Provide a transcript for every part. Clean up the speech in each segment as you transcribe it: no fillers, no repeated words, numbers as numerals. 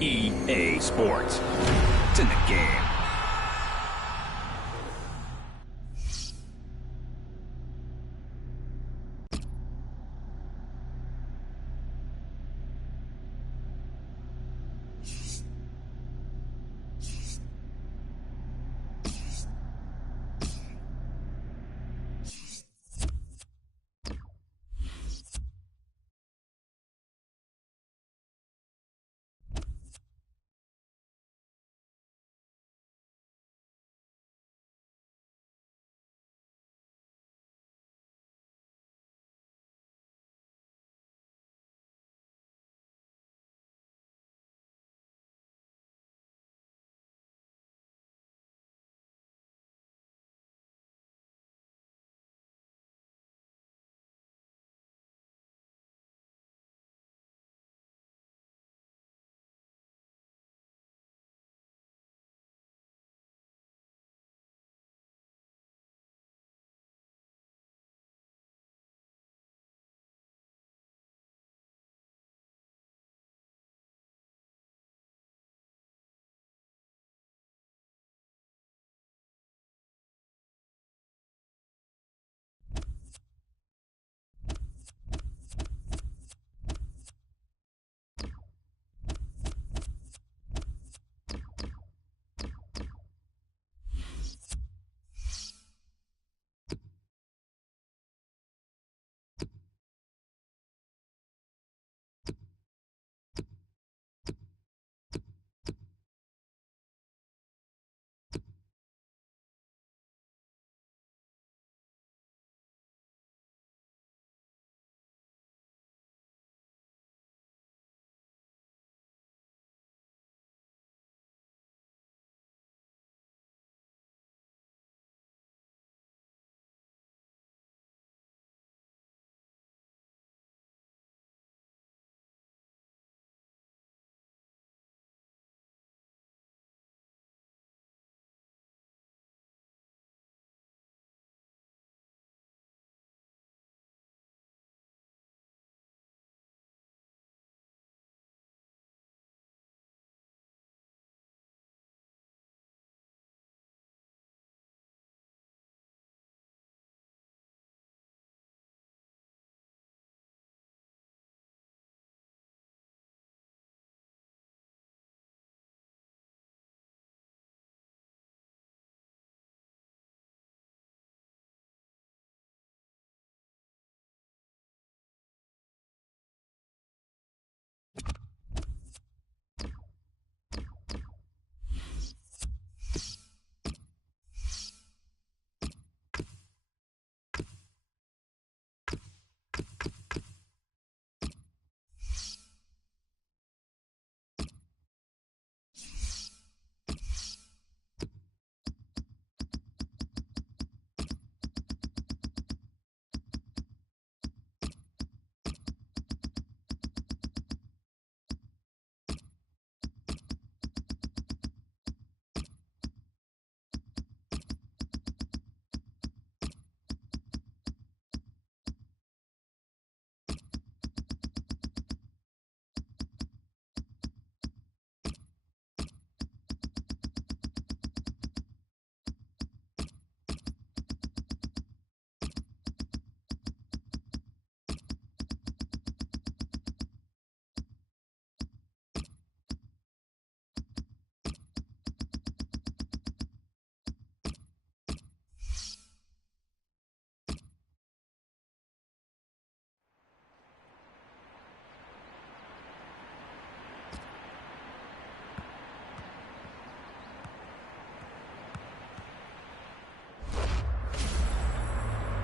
EA Sports. It's in the game.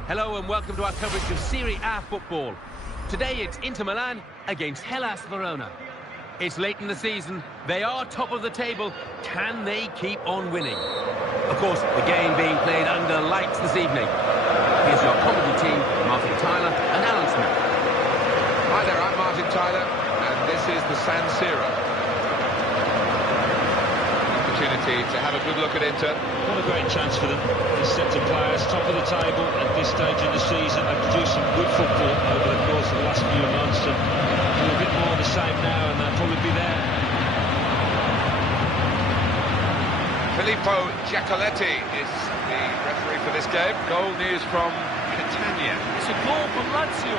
Hello and welcome to our coverage of Serie A football. Today it's Inter Milan against Hellas Verona. It's late in the season, they are top of the table. Can they keep on winning? Of course, the game being played under lights this evening. Here's your comedy team, Martin Tyler and Alan Smith. Hi there, I'm Martin Tyler, and this is the San Siro. Opportunity to have a good look at Inter. What a great chance for them. This set of players, top of the table at this stage in the season, have produced some good football over the course of the last few months, and do a bit more of the same now, and they'll probably be there. Filippo Giacoletti is the referee for this game. Goal news from Catania. It's a goal from Lazio.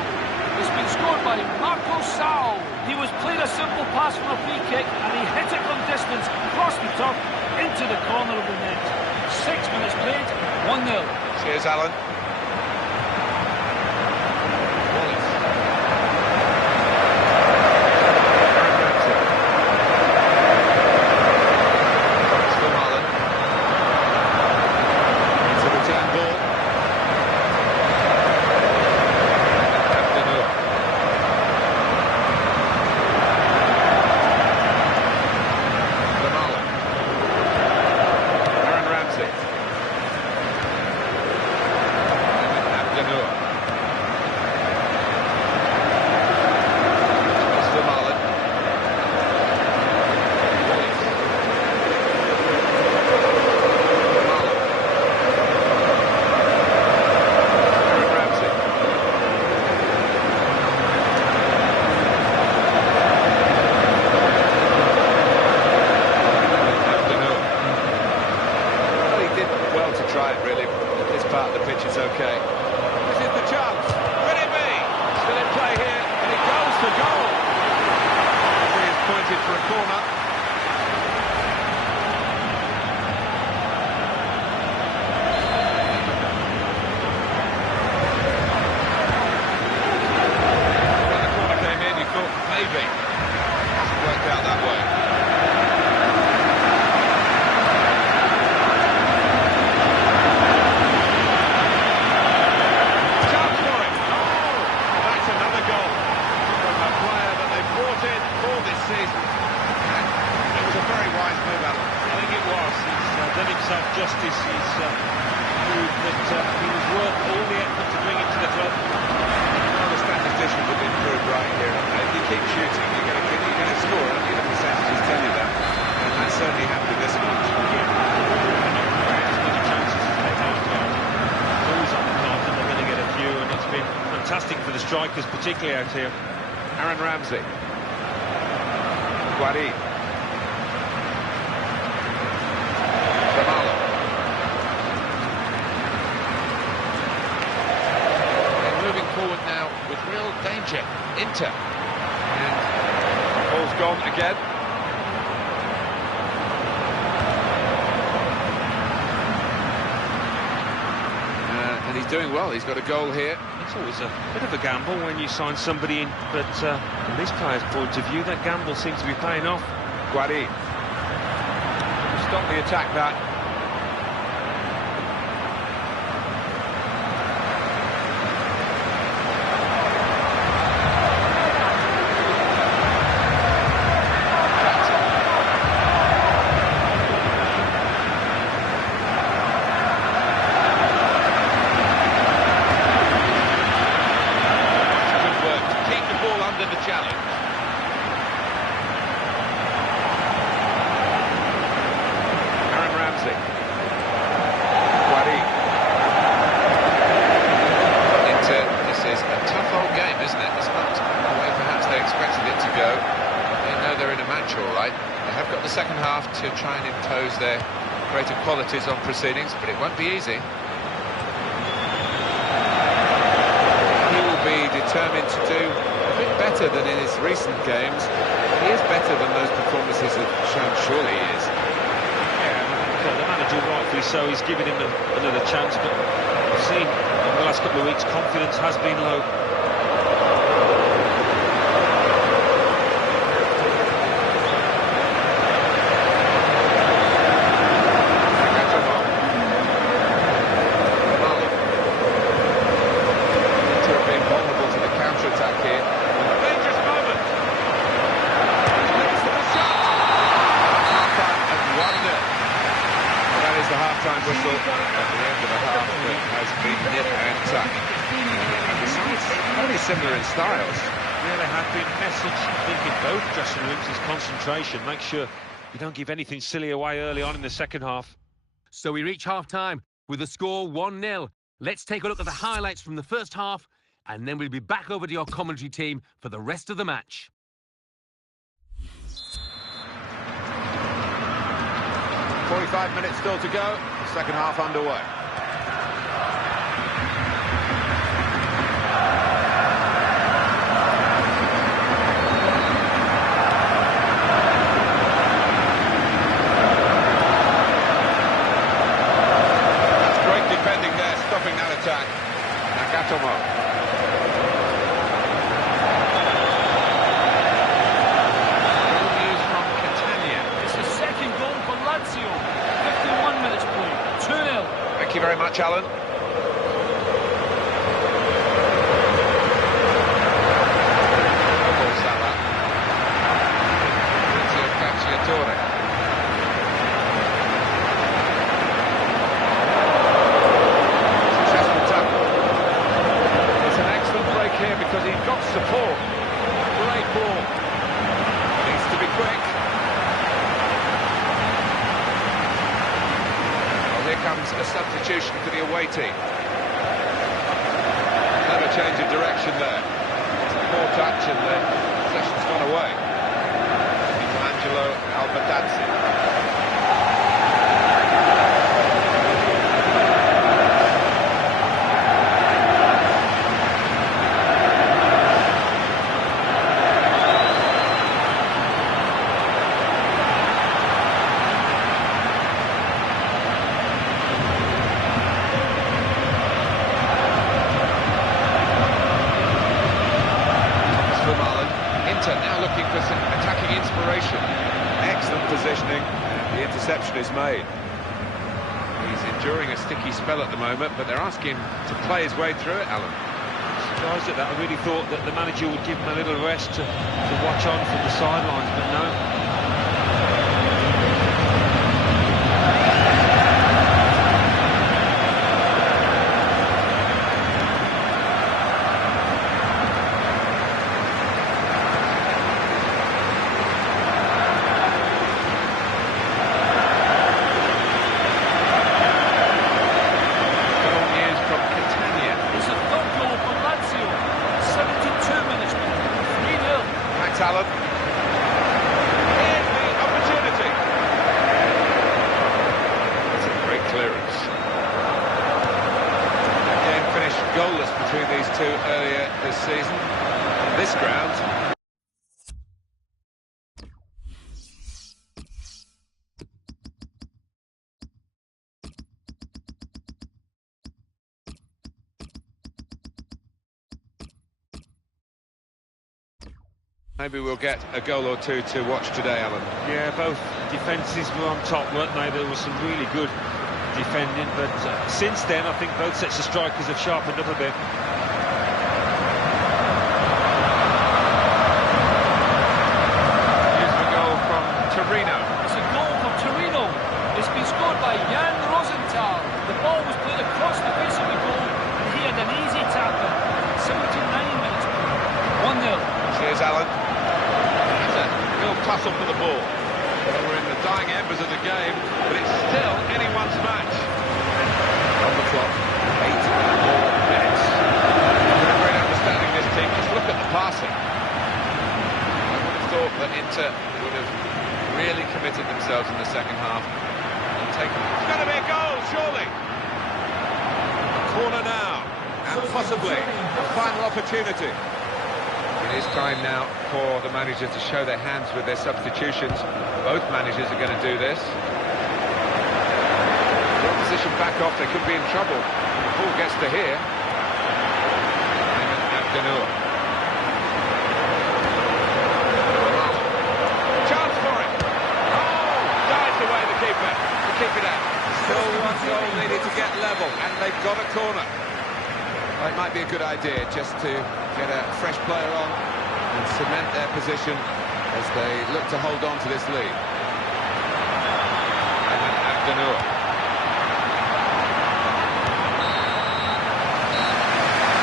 It's been scored by Marco Sao. He was played a simple pass from a free kick and he hit it from distance, across the top, into the corner of the net. 6 minutes played, 1-0. Cheers, Alan. Justice, he's proved that he was worth all the effort to bring him to the club. Well, the statisticians have been proved right here. If you keep shooting, you're going to score. The percentages tell you that, and that certainly happened this match. As many chances as they have got. Always on the clock, and they're going to get a few, and it's been fantastic for the strikers, particularly out here. Aaron Ramsey, Guarin. Forward now with real danger. Inter. And ball's gone again. And he's doing well. He's got a goal here. It's always a bit of a gamble when you sign somebody in, but from this player's point of view, that gamble seems to be paying off. Guarin. Stop the attack, that. Second half to try and impose their greater qualities on proceedings, but it won't be easy. He will be determined to do a bit better than in his recent games. He is better than those performances have shown, surely he is. Yeah, the manager, rightfully so, he's giving him another chance, but we've seen in the last couple of weeks confidence has been low. Whistle at the end of a half that has been nip and tuck. And besides, very similar in styles. Yeah, they have been. Message, I think, in both dressing rooms is concentration. Make sure you don't give anything silly away early on in the second half. So we reach half-time with the score 1-0. Let's take a look at the highlights from the first half, and then we'll be back over to your commentary team for the rest of the match. 45 minutes still to go, second half underway. That's great defending there, stopping that attack. Nagatomo. Lazio, 51 minutes played, 2-0. Thank you very much, Alan. Successful tackle. It's an excellent break here because he got support. Great ball. Needs to be quick. Here comes a substitution for the away team. Clever change of direction there. It's a poor touch and the possession's gone away. Michelangelo Albertazzi. Now looking for some attacking inspiration. Excellent positioning, and the interception is made. He's enduring a sticky spell at the moment, but they're asking him to play his way through it, Alan. Surprised at that. I really thought that the manager would give him a little rest to watch on from the sidelines, but no. Talent. Here's the opportunity. That's a great clearance. The game finished goalless between these two earlier this season. On this ground. Maybe we'll get a goal or two to watch today, Alan. Yeah, both defences were on top, weren't they? There was some really good defending, but since then I think both sets of strikers have sharpened up a bit. Here's the goal from Torino. It's a goal from Torino. It's been scored by Jan Rosenthal. The ball was played across the face of the goal, and he had an easy tackle. 79 minutes played. 1-0. Here's Alan. Real tussle for the ball. Well, we're in the dying embers of the game, but it's still anyone's match. On the clock, 8 more minutes. I've got a great understanding of this team. Just look at the passing. I would have thought that Inter would have really committed themselves in the second half and taken. It's going to be a goal, surely. A corner now, and possibly a final opportunity. It is time now for the manager to show their hands with their substitutions. Both managers are going to do this. The opposition back off, they could be in trouble. The ball gets to here. Chance for it. Oh, dives away the keeper to keep it out. Still one goal needed to get level, and they've got a corner. Well, it might be a good idea just to get a fresh player on and cement their position as they look to hold on to this lead.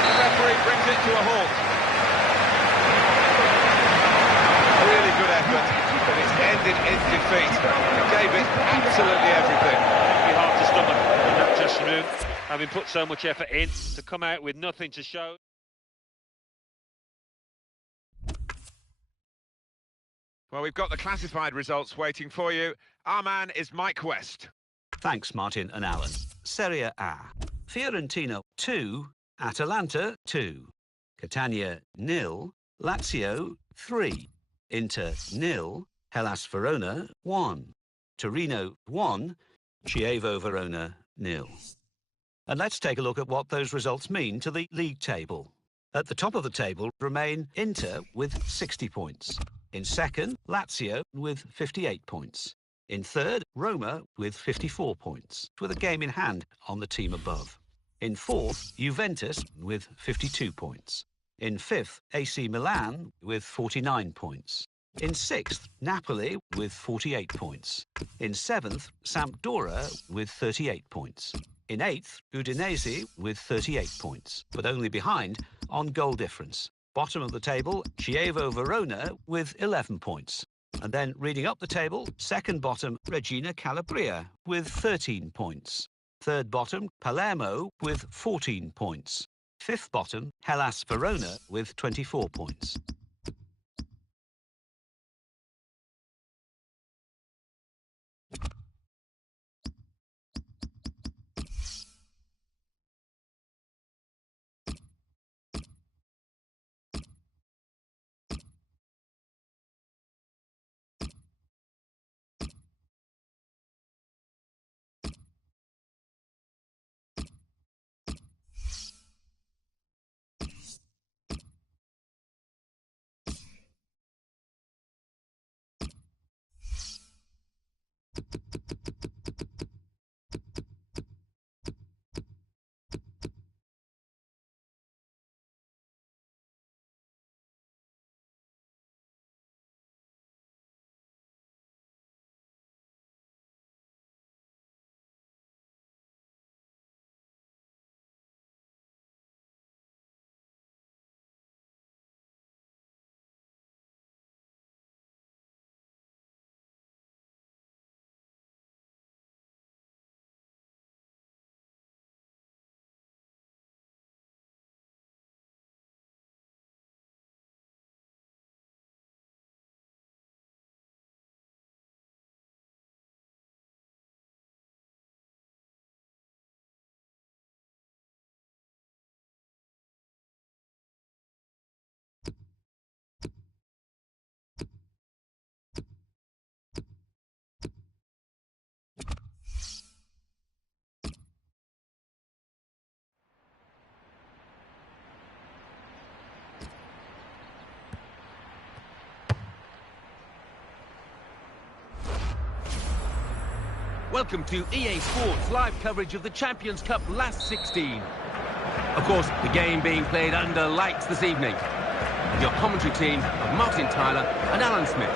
The referee brings it to a halt. A really good effort, but it's ended in defeat. He gave it absolutely everything. It'd be hard to stomach in that dressing room, having put so much effort in, to come out with nothing to show. Well, we've got the classified results waiting for you. Our man is Mike West. Thanks, Martin and Alan. Serie A. Fiorentina 2, Atalanta 2. Catania 0, Lazio 3. Inter 0, Hellas Verona 1. Torino 1, Chievo Verona 0. And let's take a look at what those results mean to the league table. At the top of the table remain Inter with 60 points. In second, Lazio with 58 points. In third, Roma with 54 points, with a game in hand on the team above. In fourth, Juventus with 52 points. In fifth, AC Milan with 49 points. In sixth, Napoli with 48 points. In seventh, Sampdoria with 38 points. In eighth, Udinese with 38 points, but only behind on goal difference. Bottom of the table, Chievo Verona with 11 points. And then reading up the table, second bottom, Reggina Calabria with 13 points. Third bottom, Palermo with 14 points. Fifth bottom, Hellas Verona with 24 points. Welcome to EA Sports live coverage of the Champions Cup last 16. Of course, the game being played under lights this evening. With your commentary team of Martin Tyler and Alan Smith.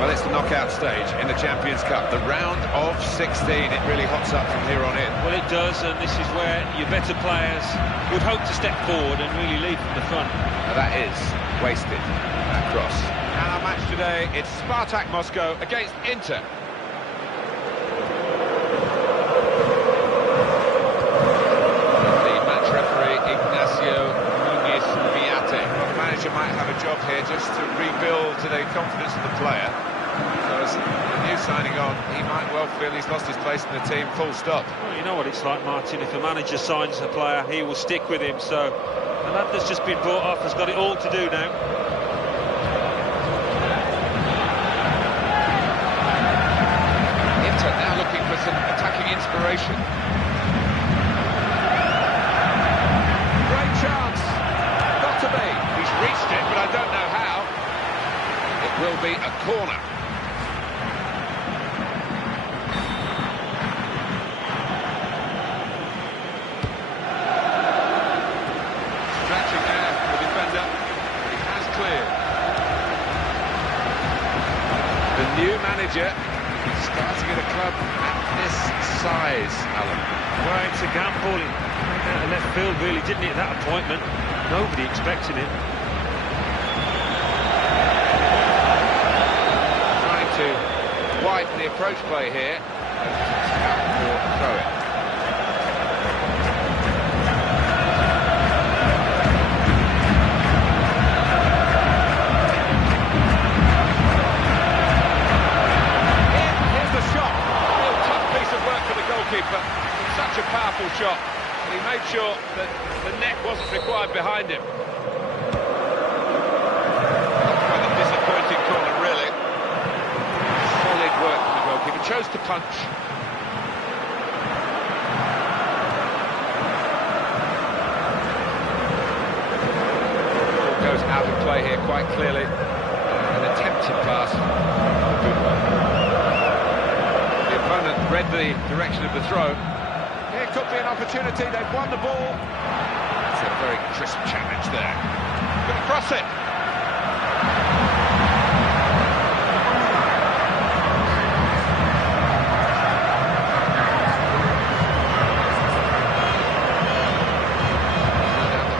Well, it's the knockout stage in the Champions Cup, the round of 16. It really hots up from here on in. Well, it does, and this is where your better players would hope to step forward and really lead from the front. Now that is wasted, that cross. And our match today, it's Spartak Moscow against Inter. Might have a job here just to rebuild the confidence of the player, because the new signing on, he might well feel he's lost his place in the team, full stop. Well, you know what it's like, Martin, if a manager signs a player, he will stick with him, so the lad that's just been brought off has got it all to do now. Inter now looking for some attacking inspiration. Great chance, got to be. Reached it, but I don't know how. It will be a corner. Stretching there, the defender, but he has cleared. The new manager starting at a club at this size, Alan. Well, it's a gamble. He went out of left field, really, didn't he, at that appointment? Nobody expecting it. To widen the approach play here. Throw it. but he made sure that the net wasn't required behind him. Quite a disappointing corner, really. Solid work from the goalkeeper. Chose to punch. Ball goes out of play here quite clearly. An attempted pass. A good one. The opponent read the direction of the throw. Here could be an opportunity. They've won the ball. It's a very crisp challenge there. Going to cross it.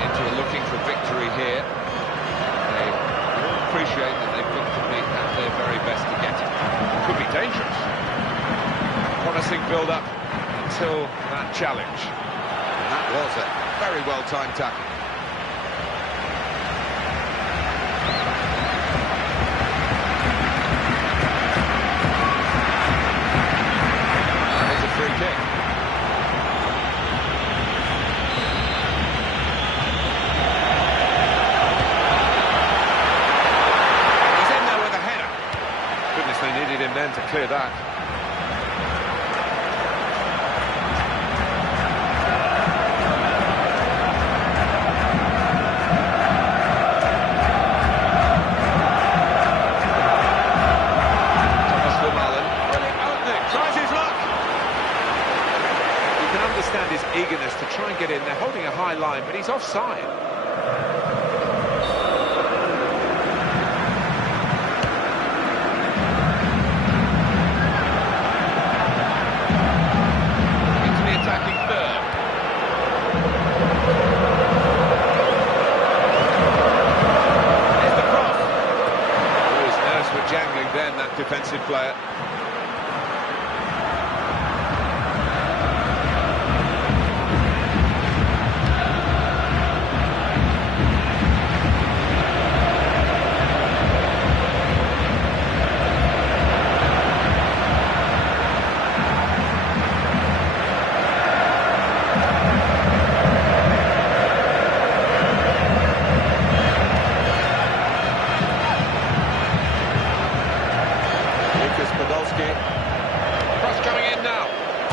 Inter are looking for victory here. They all appreciate that they've got to be at their very best to get it. It could be dangerous. Promising build-up until that challenge. And that was a very well-timed tackle. And it's a free kick. He's in there with a header. Goodness, they needed him then to clear that. Understand his eagerness to try and get in. They're holding a high line, but he's offside. Into the attacking third. There's the cross. Oh, his nerves were jangling then, that defensive player. Cross coming in now.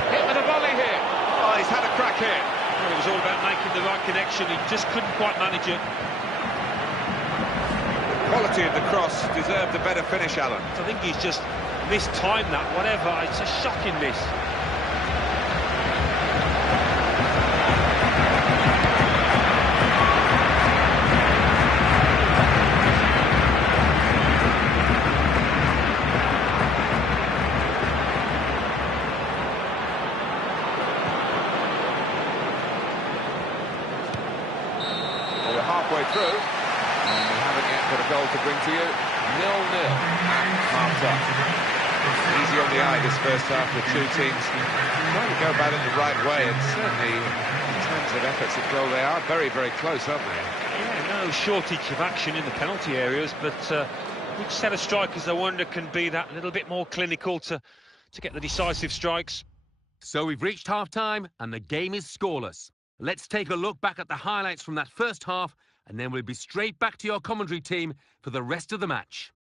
Hit with a volley here. Oh, he's had a crack here. Well, it was all about making the right connection. He just couldn't quite manage it. Quality of the cross deserved a better finish, Alan. I think he's just mistimed that, whatever. It's a shocking miss. Halfway through, and we haven't yet got a goal to bring to you. 0-0 at half-time. Easy on the eye this first half, the two teams trying to go about it the right way, and certainly in terms of efforts at goal, they are very, very close, aren't they? Yeah, no shortage of action in the penalty areas, but which set of strikers, I wonder, can be that little bit more clinical to get the decisive strikes. So we've reached half-time and the game is scoreless. Let's take a look back at the highlights from that first half, and then we'll be straight back to your commentary team for the rest of the match.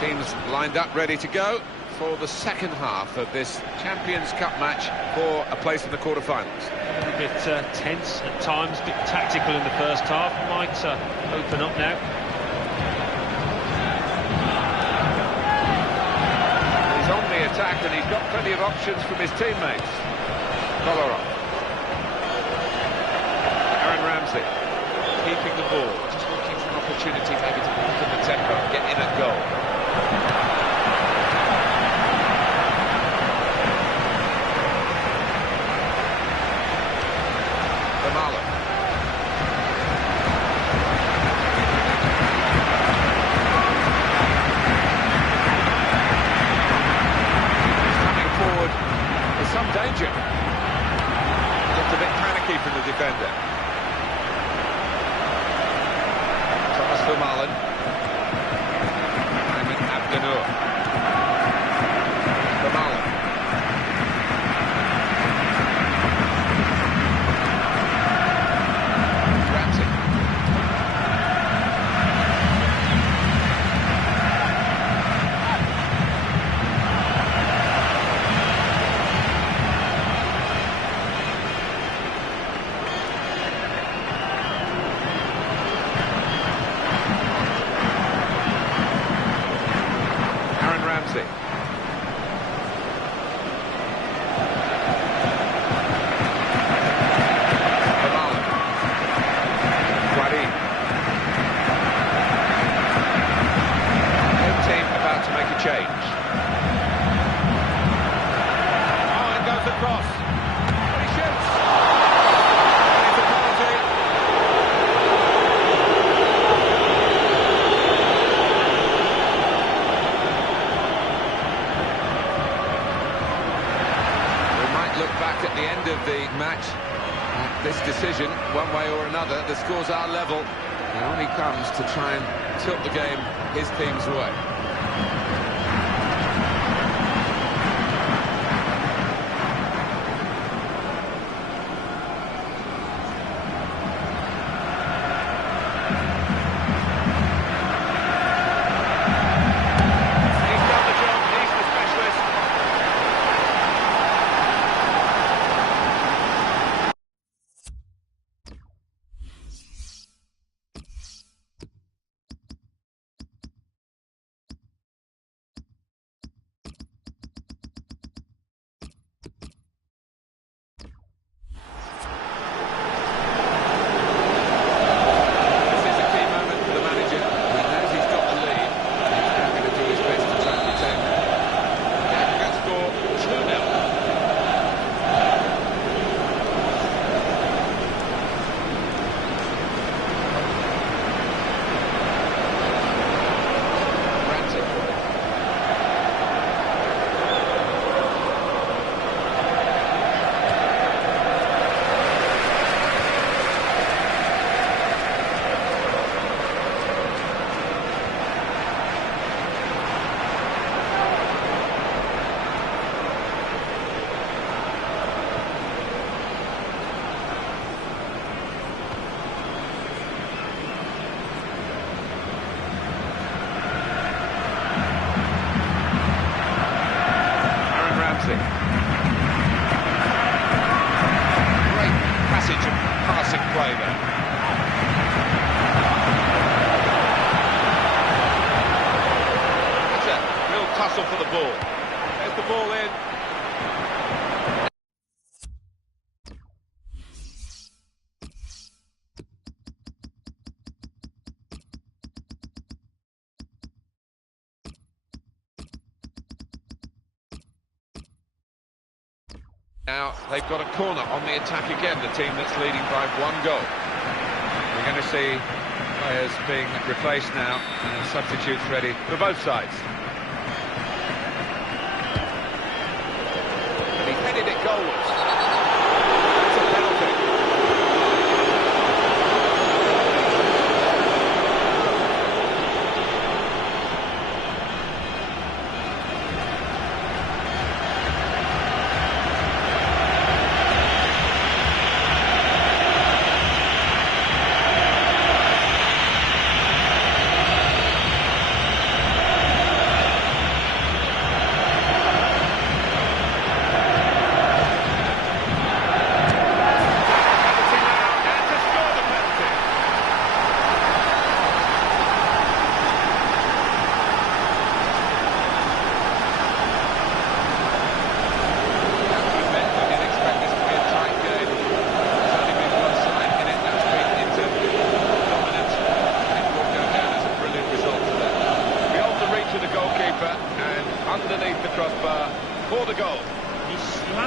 Teams lined up, ready to go for the second half of this Champions Cup match for a place in the quarter-finals. A bit tense at times, a bit tactical in the first half. Might open up now. He's on the attack and he's got plenty of options from his teammates. Kolarov. Aaron Ramsey. keeping the ball, just looking for an opportunity maybe to quicken the tempo and get in a goal. Kamala. Coming forward with some danger. Looked a bit panicky from the defender. Thomas Vermaelen. Ayman Abdenour. Vermaelen. Ramsey. Ramsey. Vermaelen. Guarin. Home team about to make a change. Oh, and goes across. And he shoots. And it's a penalty. Look back at the end of the match at this decision, one way or another. The scores are level. It only comes to try and tilt the game his team's way. He's done the job, he's the specialist. Great passage of passing play there. That's a real tussle for the ball. There's the ball in. Now they've got a corner on the attack again, the team that's leading by 1 goal. We're going to see players being replaced now and substitutes ready for both sides. And he headed it goalwards. That's a penalty.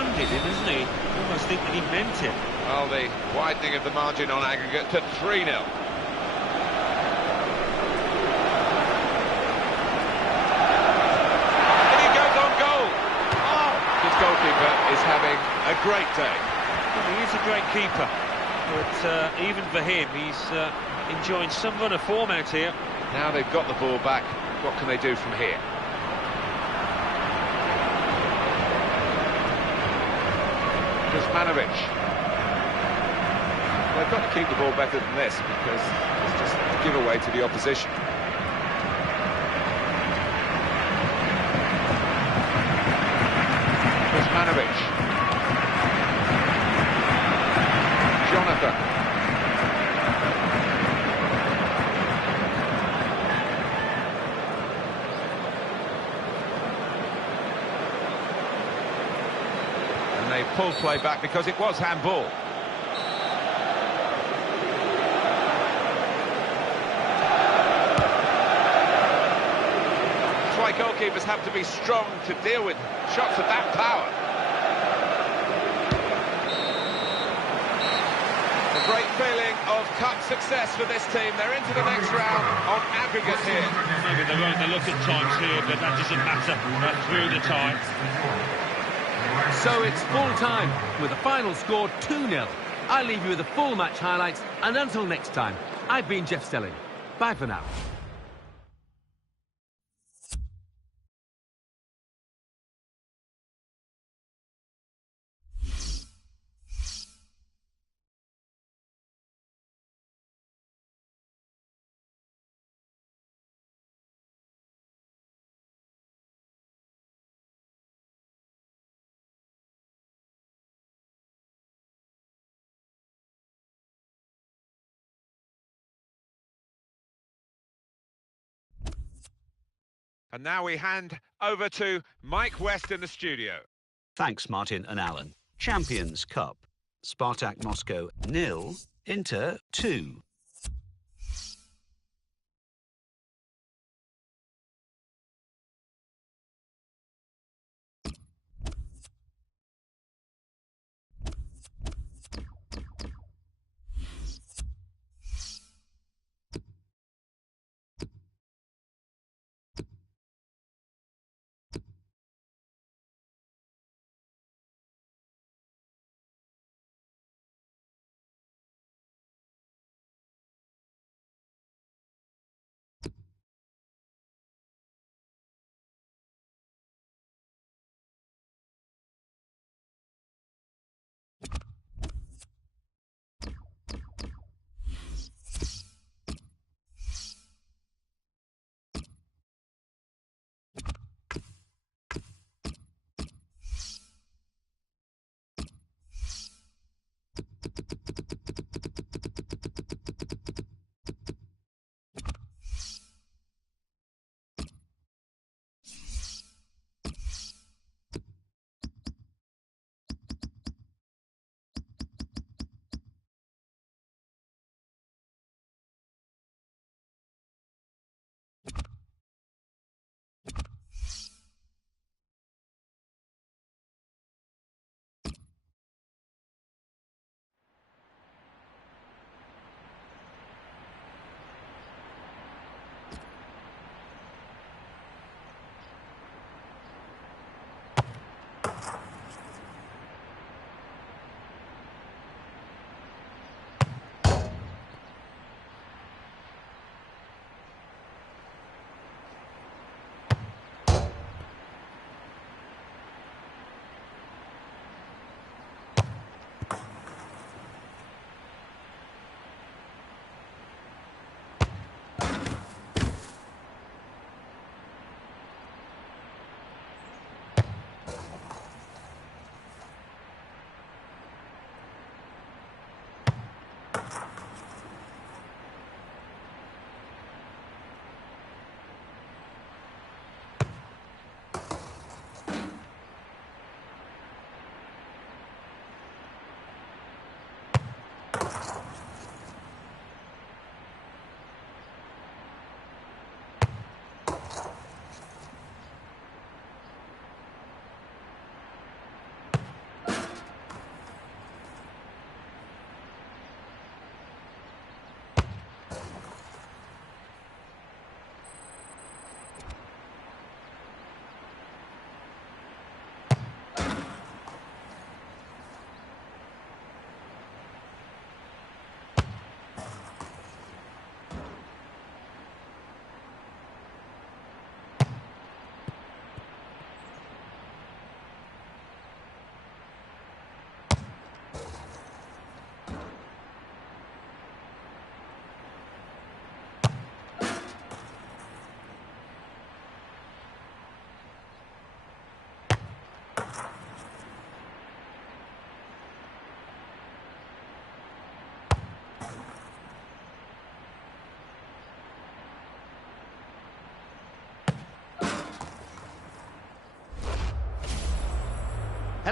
handed him, isn't he? I almost think that he meant it. Well, the widening of the margin on aggregate to 3-0. And he goes on goal. Oh, this goalkeeper is having a great day. Well, he is a great keeper, but even for him, he's enjoying some run of form out here. Now they've got the ball back, what can they do from here? Kuzmanovic. They've got to keep the ball better than this because it's just a giveaway to the opposition. Kuzmanovic. Jonathan. And they pull play back because it was handball. That's why goalkeepers have to be strong to deal with shots of that power. A great feeling of cup success for this team. They're into the next round on aggregate here. Maybe they won't look at times here, but that doesn't matter. They're through the time. So it's full time, with the final score 2-0. I'll leave you with the full match highlights, and until next time, I've been Jeff Stelling. Bye for now. And now we hand over to Mike West in the studio. Thanks, Martin and Alan. Champions Cup. Spartak Moscow 0, Inter 2.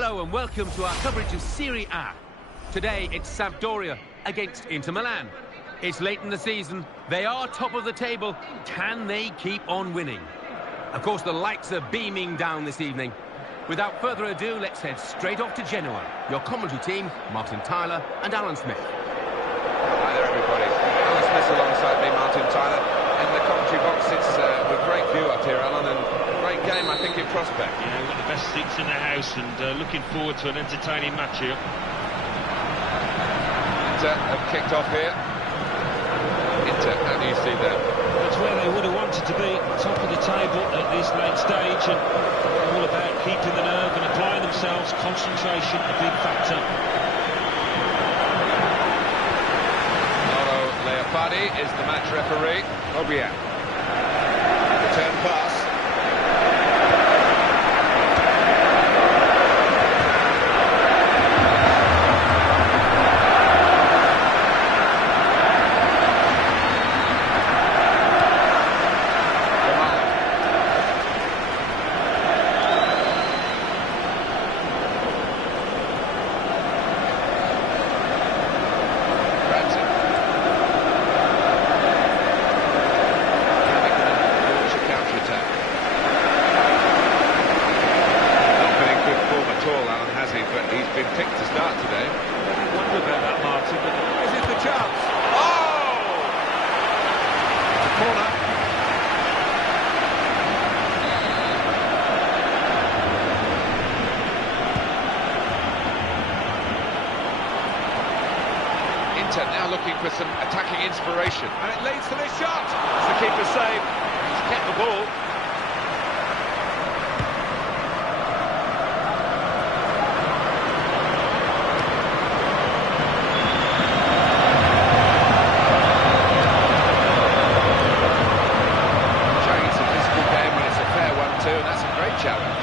Hello and welcome to our coverage of Serie A. Today it's Sampdoria against Inter Milan. It's late in the season, they are top of the table. Can they keep on winning? Of course, the lights are beaming down this evening. Without further ado, let's head straight off to Genoa. Your commentary team, Martin Tyler and Alan Smith. Hi there, everybody. Alan Smith alongside me, Martin Tyler. In the commentary box, it's a great view up here, Alan, and a great game, I think, in prospect. Yeah, we've got the best seats in the house and looking forward to an entertaining match here. Inter have kicked off here. Inter, how do you see them? That's where they would have wanted to be, top of the table at this late stage, and all about keeping the nerve and applying themselves. Concentration, a big factor. Leopardi is the match referee. Obiang. Return pass. Now looking for some attacking inspiration, and it leads to this shot. It's the keeper's save. He's kept the ball. Showing it's a physical game when it's a fair one too, and that's a great challenge.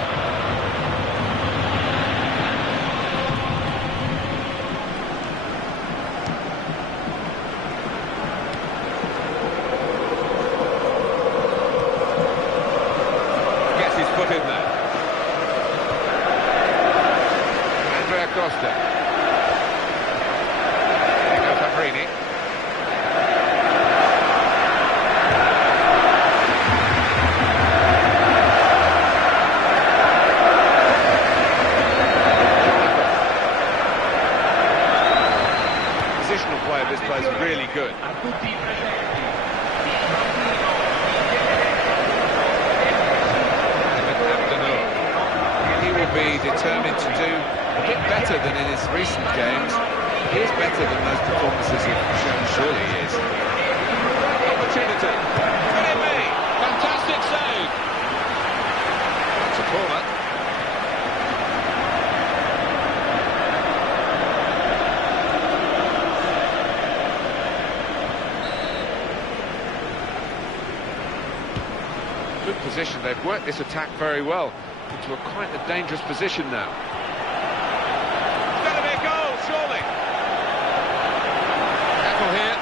Put in there. Andrea Costa. Nico Fabrini. Positional play of this player is really good. Be determined to do a bit better than in his recent games. He is better than those performances have shown, surely he is. Opportunity. Could it be? Fantastic save. It's a corner. Good position. They've worked this attack very well. Into a quite a dangerous position now. It's going to be a goal, surely. Tackle here.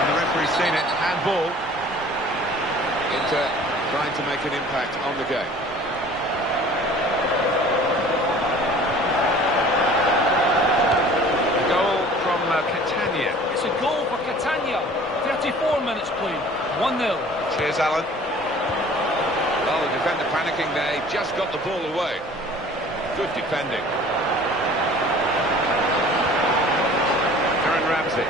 And the referee's seen it. Handball. Inter trying to make an impact on the game. Catania. It's a goal for Catania. 34 minutes played. 1-0. Cheers, Alan. Well, the defender panicking there. He just got the ball away. Good defending. Aaron Ramsey.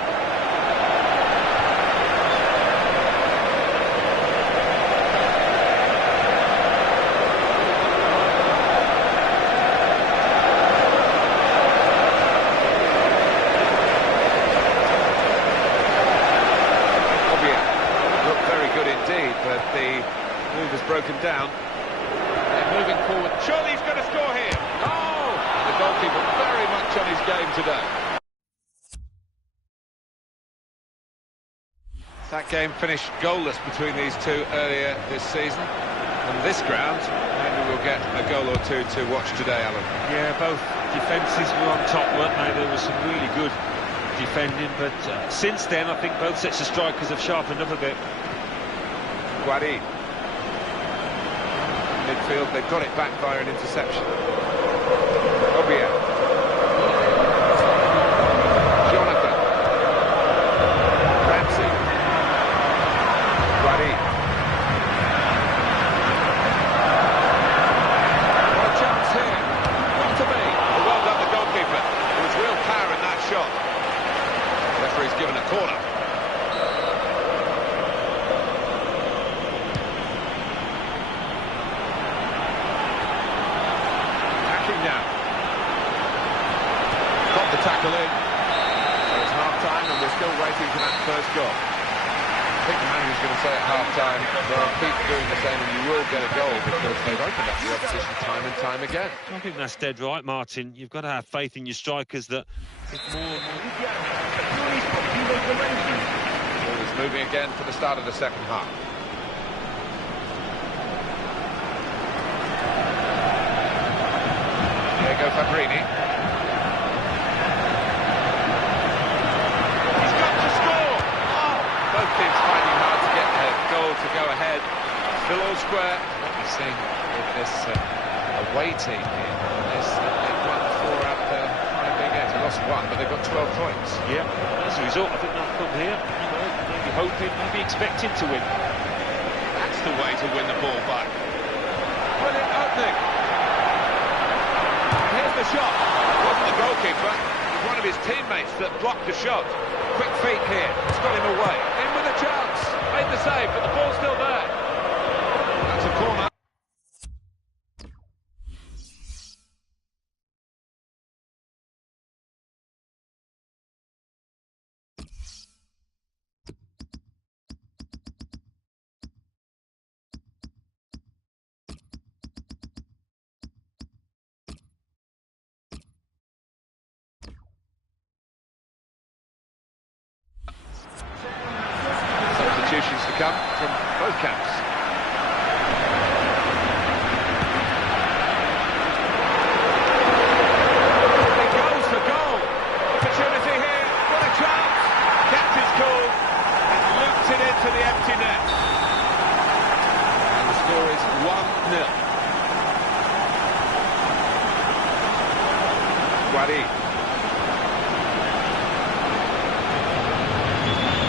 But the move is broken down. They're moving forward. Surely he's going to score here. Oh! The goalkeeper very much on his game today. That game finished goalless between these two earlier this season. On this ground, maybe we'll get a goal or two to watch today, Alan. Yeah, both defences were on top, weren't they? There was some really good defending, but since then I think both sets of strikers have sharpened up a bit. Guadi. Midfield, they've got it back via an interception. Obiang. Jonathan. Ramsey. Guadi. What a chance here. Not to be. Well done, the goalkeeper. There was real power in that shot. Referee's given a corner. Now. Got the tackle in. So it's half-time and we're still waiting for that first goal. I think the manager's going to say at half-time, they'll keep doing the same and you will get a goal because they've opened up the opposition time and time again. I think that's dead right, Martin. You've got to have faith in your strikers that... Ball is moving again for the start of the second half. Fabrini. He's got to score! Oh! Both teams finding hard to get a goal to go ahead. Still all square. What we're seeing with this away team here. They've won 4 out of their 5 big games. They lost 1, but they've got 12 points. Yeah, as a result, I think they'll come here, maybe hoping, maybe expecting to win. That's the way to win the ball back. Brilliant opening. Here's the shot. It wasn't the goalkeeper. It was one of his teammates that blocked the shot. Quick feet here. It's got him away. In with a chance. Made the save, but the ball's still there. That's a corner. Substitutions to come from both camps. He goes for goal. Opportunity here. What a chance. Kept his cool and looped it into the empty net. And the score is 1-0. Guadi.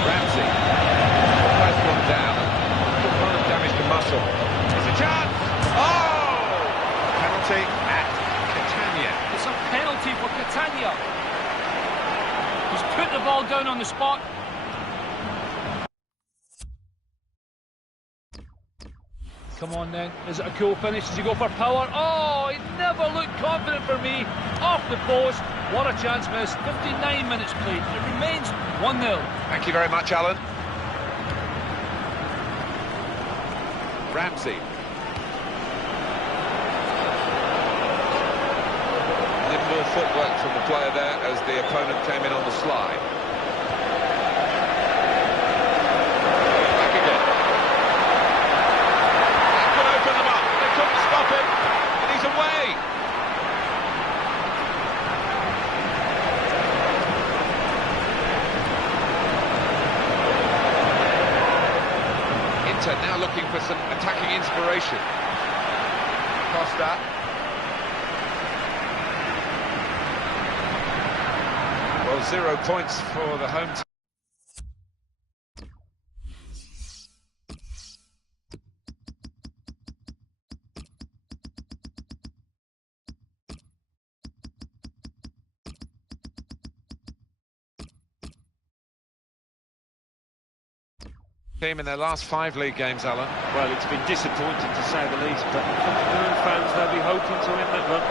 Ramsey. Has gone down. The opponent damaged the muscle. It's a chance. Oh! Penalty at Catania. It's a penalty for Catania. He's put the ball down on the spot. Come on then, is it a cool finish? Does he go for power? Oh, he never looked confident for me. Off the post, what a chance missed. 59 minutes played, it remains 1-0. Thank you very much, Alan. Ramsey. Nimble footwork from the player there as the opponent came in on the slide. Back again. That could open them up. They couldn't stop him, and he's away. Inter now looking for some attacking inspiration. Costa. Well, 0 points for the home team. Team in their last 5 league games, Alan. Well, it's been disappointing to say the least, but for the home fans, they'll be hoping to win that run.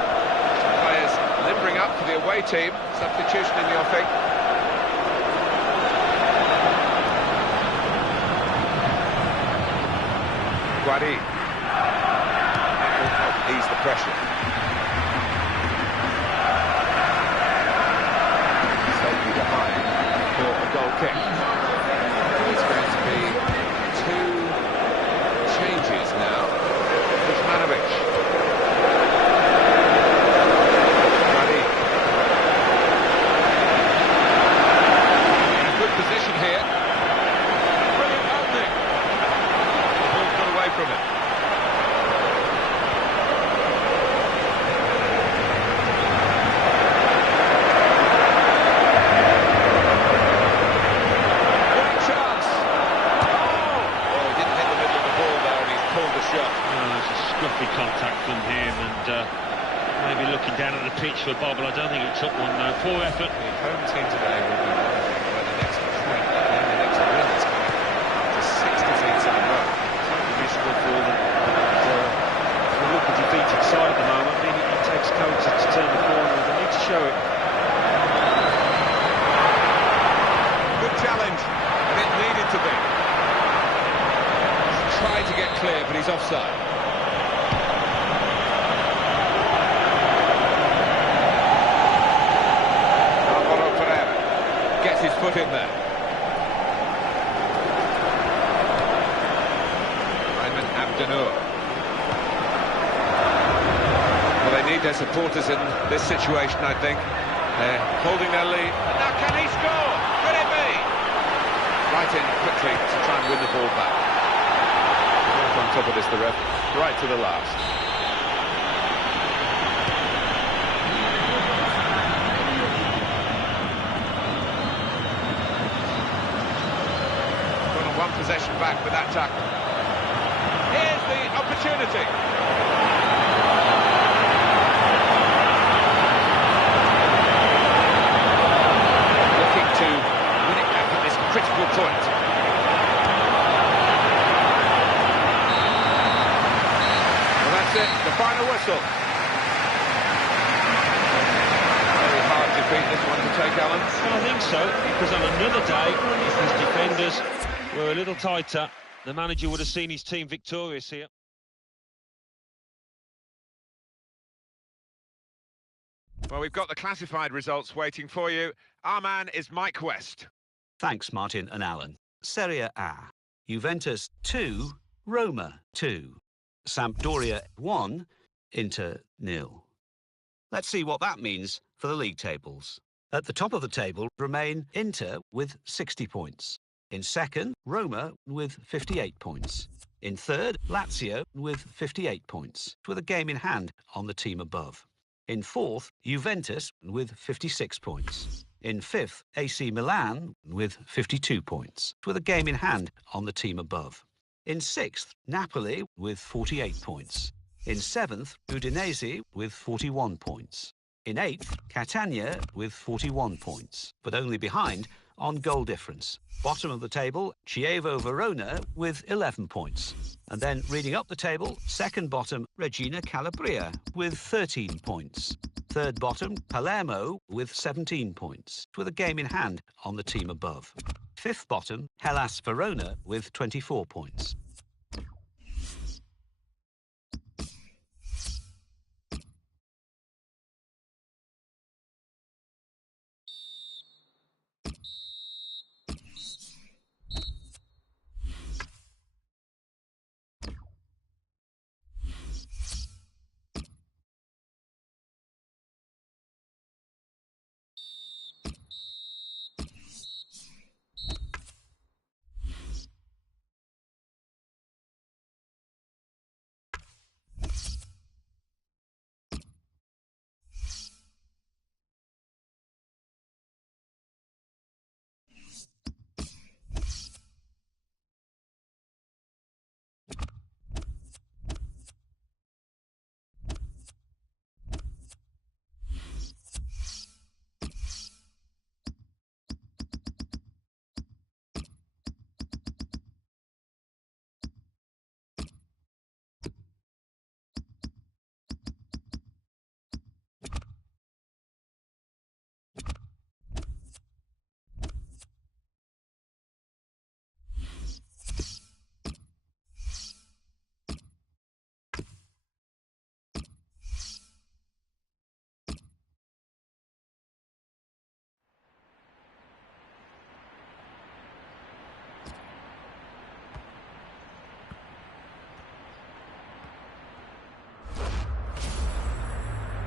Players limbering up for the away team. Substitution in the offing. Guadi. That will help ease the pressure. Safely behind for a goal kick. It's going to be 2 changes now. Kuzmanovic. scruffy contact from him, and maybe looking down at the pitch for Bobble. I don't think he took one, though. Poor effort. The home team today will be wondering where the next point and the next win is coming after 6 defeats in a row. Totally miserable for them. If you look at the defeated side at the moment, meaning it takes coaches to turn the corner, and they need to show it. Good challenge, and it needed to be. He's tried to get clear, but he's offside. Gets his foot in there. Ayman Abdennour. Well, they need their supporters in this situation, I think. They're holding their lead. Now can he score? Could it be? Right in quickly to try and win the ball back. He's on top of this, the ref, right to the last. One possession back with that tackle. Here's the opportunity. Looking to win it back at this critical point. Well, that's it, the final whistle. Very hard defeat this one to take, Alan. Well, I think so, because on another day, if his defenders were a little tighter, the manager would have seen his team victorious here. Well, we've got the classified results waiting for you. Our man is Mike West. Thanks, Martin and Alan. Serie A. Juventus 2, Roma 2. Sampdoria 1, Inter 0. Let's see what that means for the league tables. At the top of the table remain Inter with 60 points. In second, Roma with 58 points. In third, Lazio with 58 points, with a game in hand on the team above. In fourth, Juventus with 56 points. In fifth, AC Milan with 52 points, with a game in hand on the team above. In sixth, Napoli with 48 points. In seventh, Udinese with 41 points. In eighth, Catania with 41 points, but only behind on goal difference. Bottom of the table, Chievo Verona with 11 points. And then reading up the table, second bottom, Reggina Calabria with 13 points. Third bottom, Palermo with 17 points, with a game in hand on the team above. Fifth bottom, Hellas Verona with 24 points.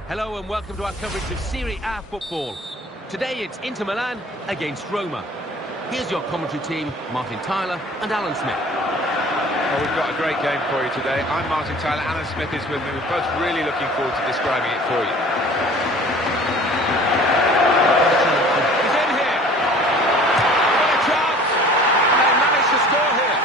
Hello and welcome to our coverage of Serie A football. Today it's Inter Milan against Roma. Here's your commentary team, Martin Tyler and Alan Smith. Well, we've got a great game for you today. I'm Martin Tyler, Alan Smith is with me. We're both really looking forward to describing it for you. He's in here. What a chance. And they managed to score here.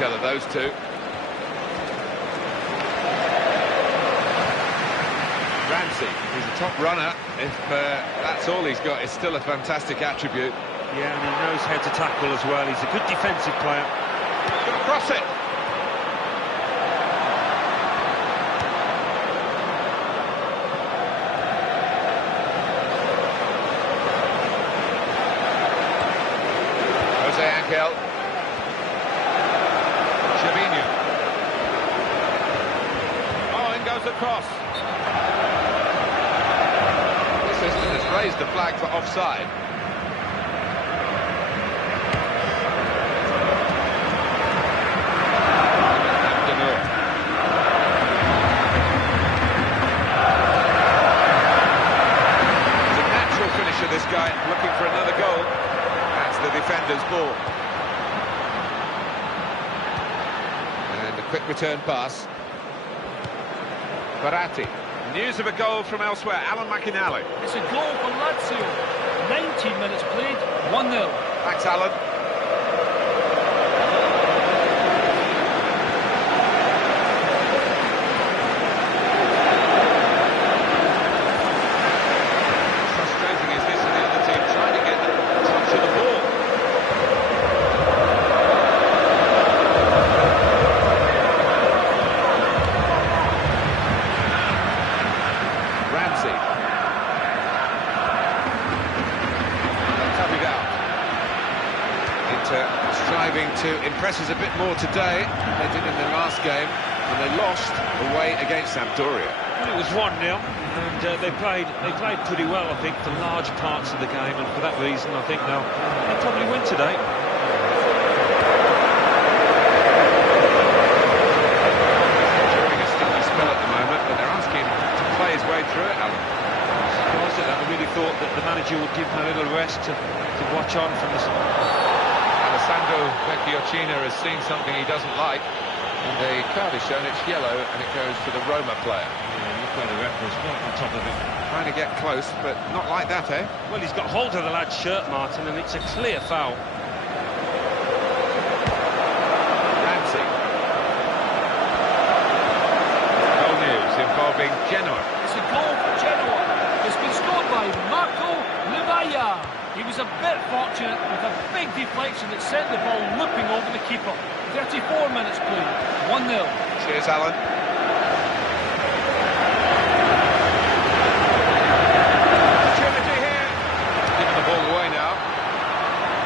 each other, those two. Ramsey, he's a top runner. If that's all he's got, it's still a fantastic attribute. Yeah, and he knows how to tackle as well. He's a good defensive player. Going to cross it. Jose Angel. Chavinho. Oh, in goes the cross. This has raised the flag for offside. This guy looking for another goal. That's the defender's ball. And a quick return pass. Verratti. News of a goal from elsewhere. Alan McInally. It's a goal for Lazio. 19 minutes played, 1-0. Thanks, Alan. Striving to impress us a bit more today than they did in their last game, and they lost away against Sampdoria. Well, it was 1-0, and they played pretty well, I think, for large parts of the game, and for that reason, I think they'll probably win today. Enjoying a sticky spell at the moment, but they're asking him to play his way through it, Alan. I really thought that the manager would give him a little rest to watch on from the... Alessandro Vecchioccina has seen something he doesn't like, and the card is shown, it's yellow, and it goes to the Roma player. Yeah, look where the ref was, right on top of it. Trying to get close, but not like that, eh? Well, he's got hold of the lad's shirt, Martin, and it's a clear foul. Ramsey. Goal news involving Genoa. It's a goal for Genoa. It's been scored by Marco Livaya. He was a bit fortunate with a big deflection that sent the ball looping over the keeper. 34 minutes played, 1-0. Cheers, Alan. Opportunity here. Giving the ball away now.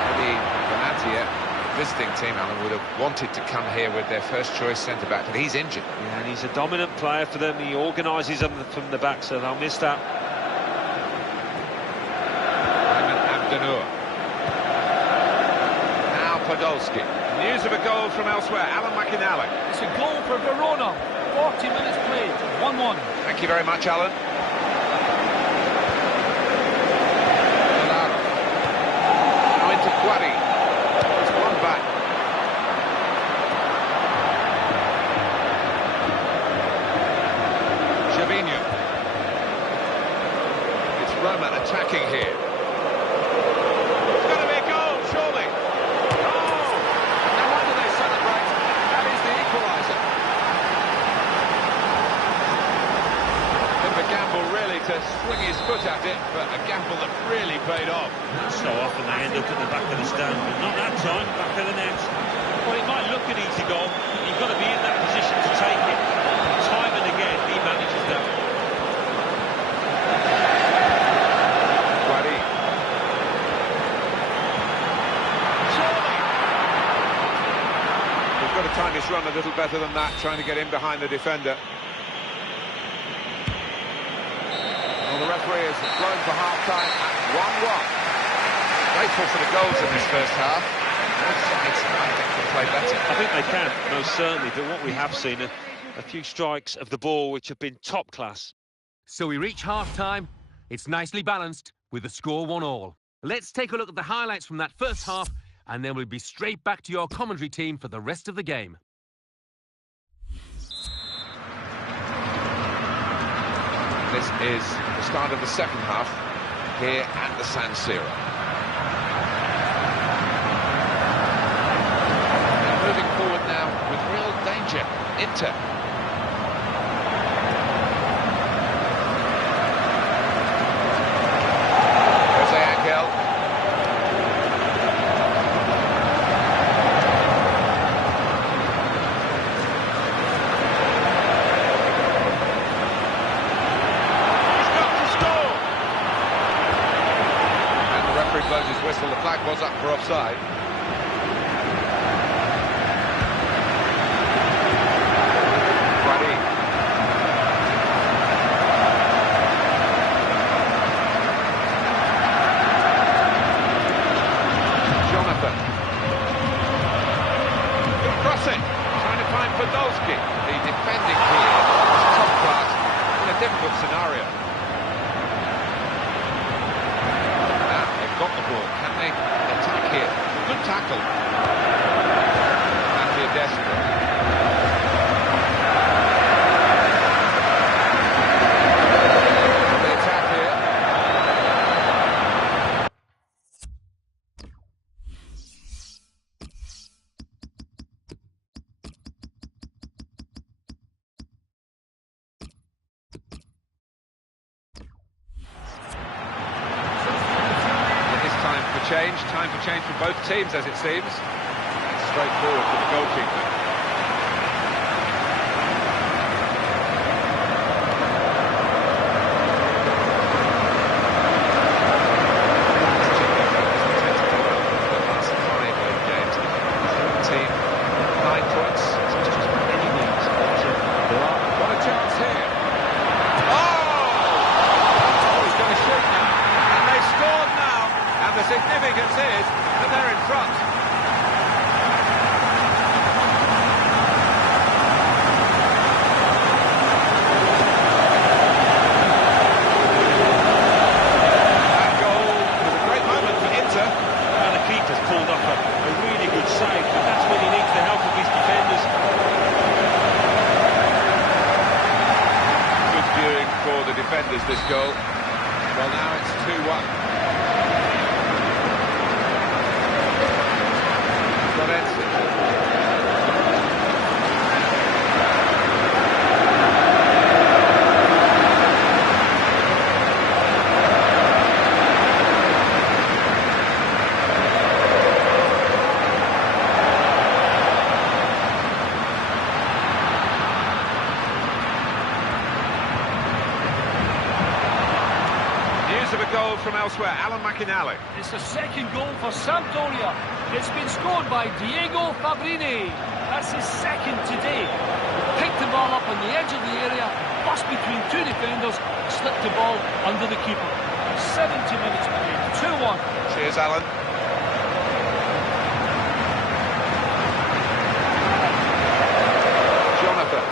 Maybe Benatia, visiting team, Alan, would have wanted to come here with their first choice centre-back, but he's injured. Yeah, and he's a dominant player for them. He organises them from the back, so they'll miss that. Now Podolski. News of a goal from elsewhere. Alan McInally. It's a goal for Verona. 40 minutes played. 1-1. Thank you very much, Alan. Now into Guari. It's one back. Chavinho. It's Roma attacking here. To swing his foot at it, but a gamble that really paid off. So often they end up at the back of the stand, but not that time, back of the net. Well, it might look an easy goal, but you've got to be in that position to take it. Time and again, he manages that. Guari. We've got to time his run a little better than that, trying to get in behind the defender. Well, the referee has blown for half-time at 1-1. Grateful for the goals in this first half. Both sides, I think, can play better. I think they can, most certainly, but what we have seen are a few strikes of the ball which have been top class. So we reach half-time. It's nicely balanced with the score 1-1. Let's take a look at the highlights from that first half, and then we'll be straight back to your commentary team for the rest of the game. This is the start of the second half here at the San Siro. They're moving forward now Inter. Jose Angel. He's got to score! And the referee blows his whistle. The flag was up for offside. Crossing, trying to find Podolski. The defending here is top class in a difficult scenario. Now they've got the ball. Can they attack here? Good tackle. Matthew Destro. The attack here. Time for change for both teams, as it seems. That's straightforward for the goalkeeper. The last 5 league games, 17, 9 points. So it's just many wins. Got a chance here. Oh, he's going to shoot now, and they scored now. And the significance is that they're in front. That goal was a great moment for Inter. Well, the keeper's pulled off a really good save, but that's when he needs the help of his defenders. Good viewing for the defenders, this goal. Well, now it's 2-1. Of a goal from elsewhere, Alan McInally. It's the second goal for Sampdoria. It's been scored by Diego Fabrini. That's his second today. Picked the ball up on the edge of the area, bust between two defenders, slipped the ball under the keeper. 70 minutes played, 2-1. Cheers, Alan. Jonathan.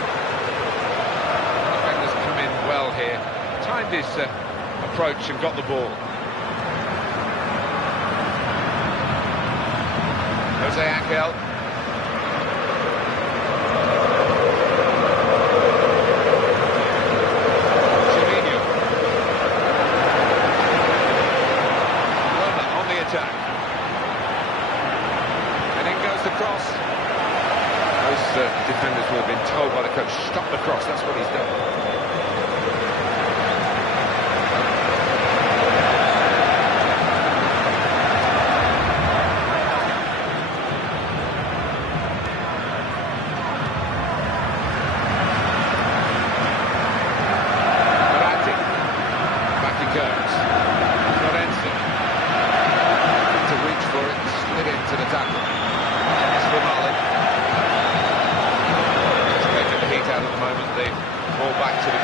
Defenders come in well here. Timed his approach and got the ball. Jose Angel. Juninho. Roma on the attack. And in goes the cross. Those defenders will have been told by the coach, stop the cross. That's what he's done. Ball back to the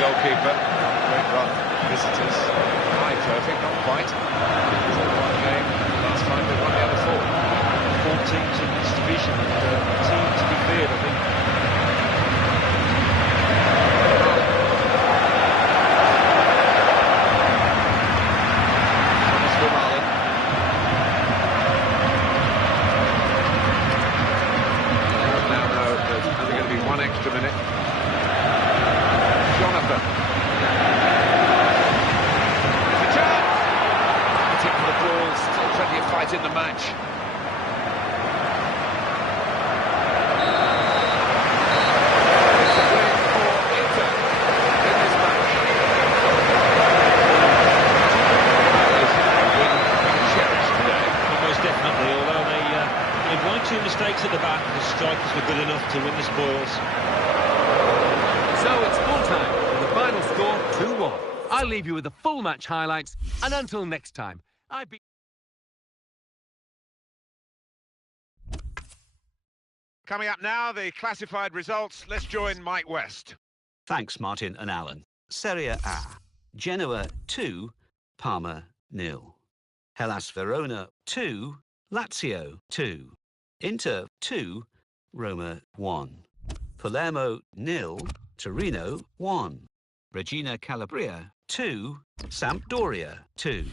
mistakes at the back, the strikers were good enough to win the spoils. So it's full time, and the final score 2-1. I'll leave you with the full match highlights, and until next time, Coming up now, the classified results. Let's join Mike West. Thanks, Martin and Alan. Serie A. Genoa 2, Parma 0. Hellas Verona 2, Lazio 2. Inter 2, Roma 1. Palermo 0, Torino 1. Regina Calabria 2, Sampdoria 2.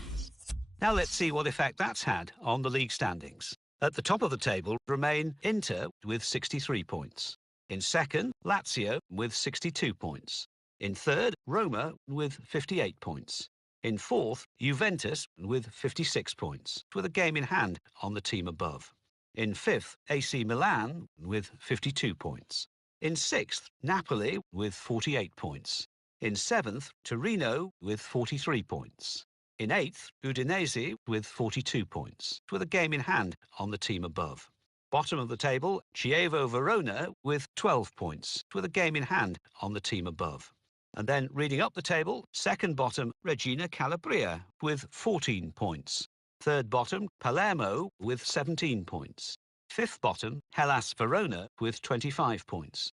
Now let's see what effect that's had on the league standings. At the top of the table remain Inter with 63 points. In second, Lazio with 62 points. In third, Roma with 58 points. In fourth, Juventus with 56 points, with a game in hand on the team above. In fifth, AC Milan with 52 points. In sixth, Napoli with 48 points. In seventh, Torino with 43 points. In eighth, Udinese with 42 points, with a game in hand on the team above. Bottom of the table, Chievo Verona with 12 points, with a game in hand on the team above. And then reading up the table, second bottom, Regina Calabria with 14 points. Third bottom, Palermo with 17 points. Fifth bottom, Hellas Verona with 25 points.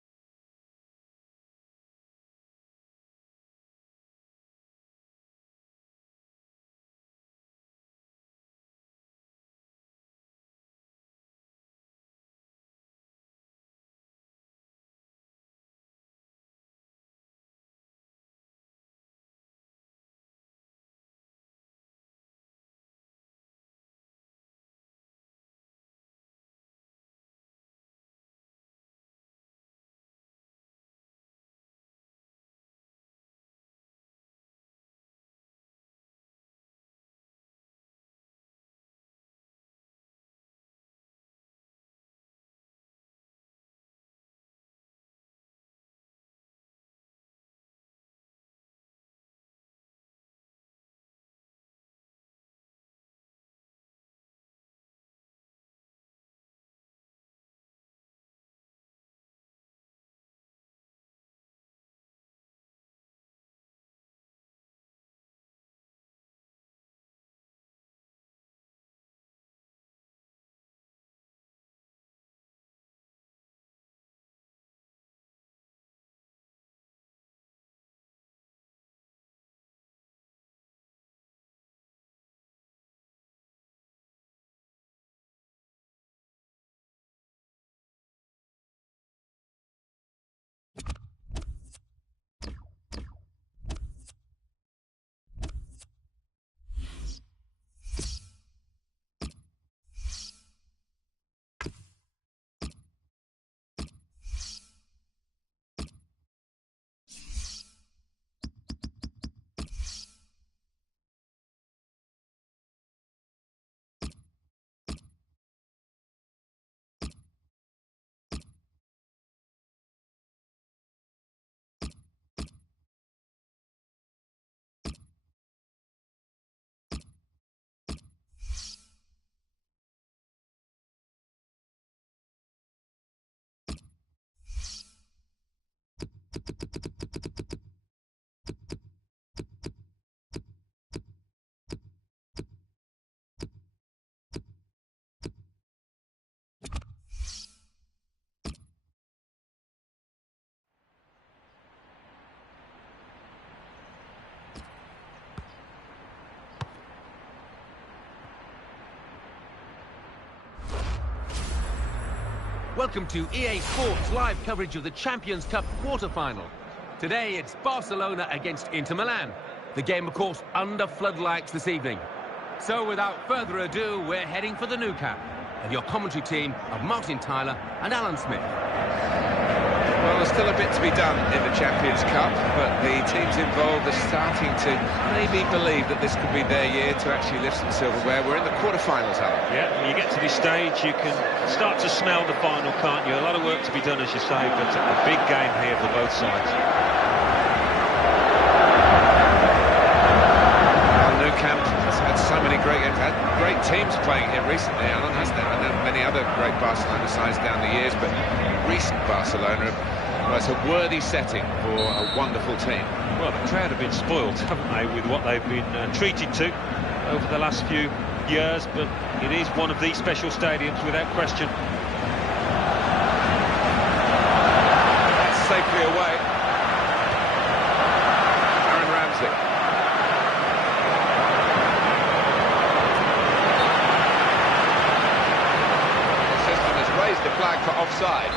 Welcome to EA Sports live coverage of the Champions Cup quarter-final. Today it's Barcelona against Inter Milan. The game, of course, under floodlights this evening. So without further ado, we're heading for the Nou Camp. And your commentary team of Martin Tyler and Alan Smith. Well, there's still a bit to be done in the Champions Cup, but the teams involved are starting to maybe believe that this could be their year to actually lift some silverware. We're in the quarter-finals, Alan. Yeah, when you get to this stage, you can start to smell the final, can't you? A lot of work to be done, as you say, but a big game here for both sides. Nou Camp has had So many great games, had great teams playing here recently, Alan, hasn't there? I know many other great Barcelona sides down the years, but recent Barcelona, well, it's a worthy setting for a wonderful team. Well, the crowd have been spoiled, haven't they, with what they've been treated to over the last few years, but it is one of these special stadiums without question. That's safely away. Aaron Ramsey. The system has raised the flag for offside.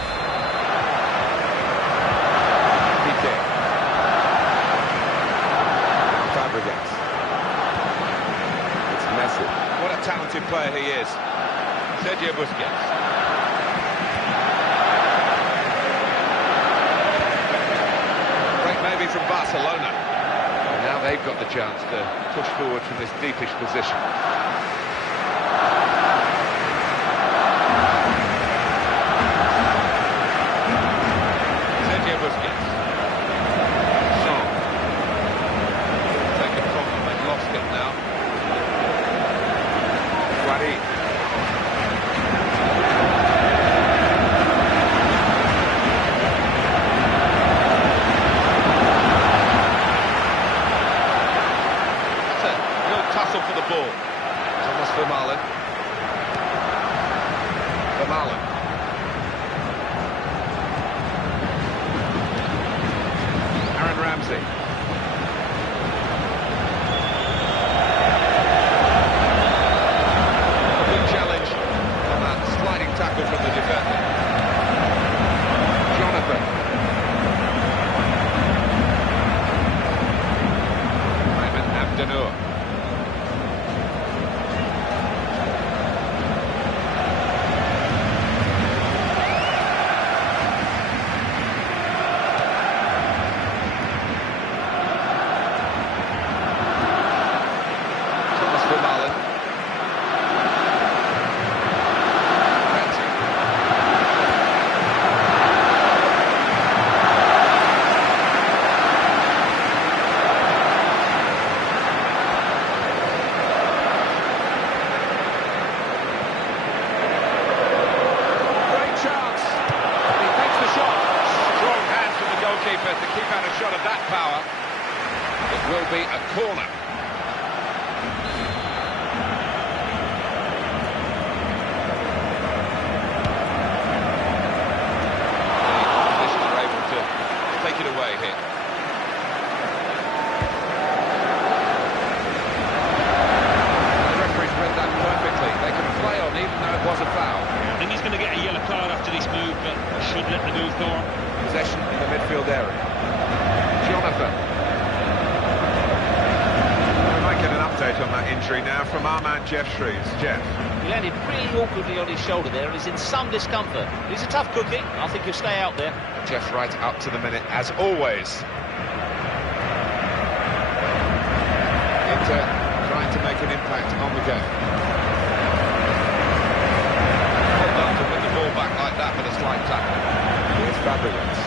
PK. Fabregas. It's Messi. What a talented player he is. Sergio Busquets. Break maybe from Barcelona. And now they've got the chance to push forward from this deepish position. Sergio Busquets. Song. Taken from them, they've lost it now. Guarí. Tussle for the ball. Thomas Vermaelen. Vermaelen. Aaron Ramsey. A big challenge on that sliding tackle from the defender. Jonathan. Ayman Abdenour. To keep out a shot of that power. It will be a corner. The opposition are able to take it away here. The referee's read that perfectly. They can play on even though it was a foul. I think he's going to get a yellow card after this move, but should let the move go on. Possession in the midfield area. Jonathan. We might get an update on that injury now from our man Jeff Shreves. Jeff. He landed pretty awkwardly on his shoulder there and is in some discomfort. He's a tough cookie. I think he'll stay out there. Jeff right up to the minute, as always. Inter trying to make an impact on the game. Well done to win the ball back like that with a slight tackle. Here's Fabregas.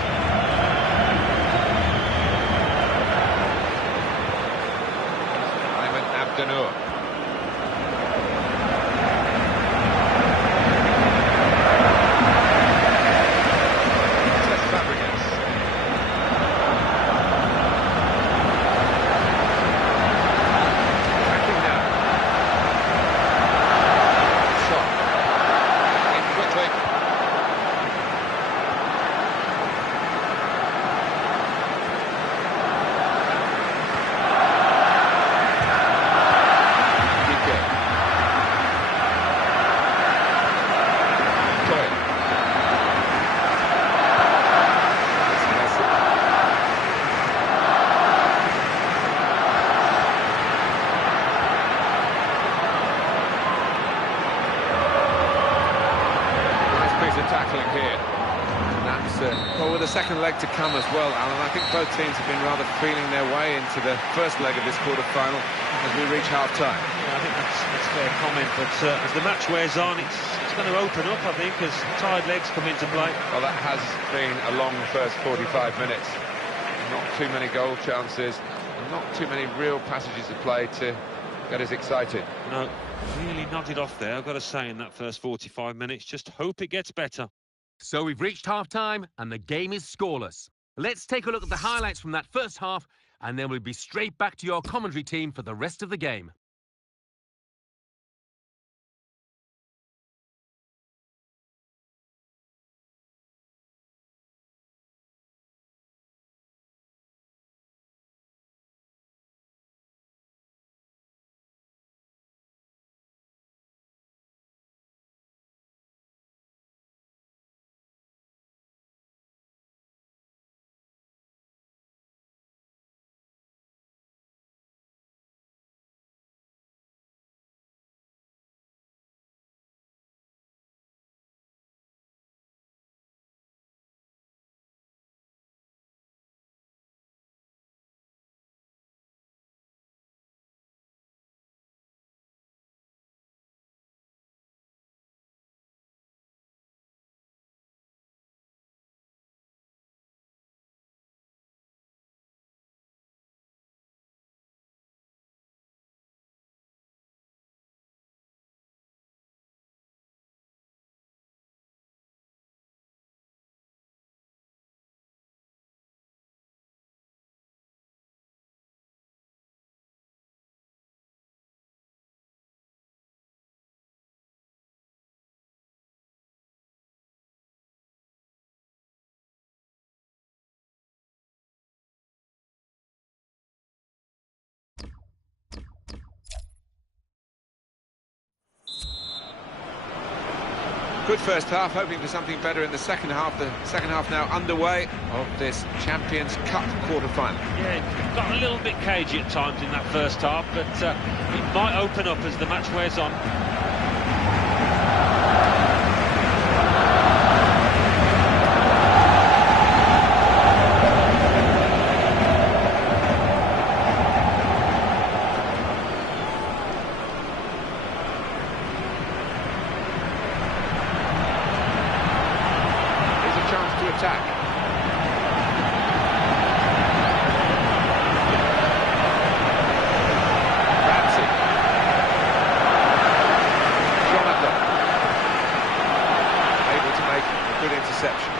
Ayman Abdenour. That's Fabregas. Attacking now. Shot. In quickly. Tackling here. And that's, well, with a second leg to come as well, Alan. I think both teams have been rather feeling their way into the first leg of this quarter-final as we reach half-time. Yeah, I think that's a fair comment, but as the match wears on, it's going to open up, I think, as tired legs come into play. Well, that has been a long first 45 minutes. Not too many goal chances, and not too many real passages of play to get us excited. No, really nodded off there, I've got to say, in that first 45 minutes. Just hope it gets better. So we've reached half-time and the game is scoreless. Let's take a look at the highlights from that first half, and then we'll be straight back to your commentary team for the rest of the game. Good first half, hoping for something better in the second half. The second half now underway of this Champions Cup quarter-final. Yeah, got a little bit cagey at times in that first half, but it might open up as the match wears on. Attack. Ramsey. Jonathan. Able to make a good interception.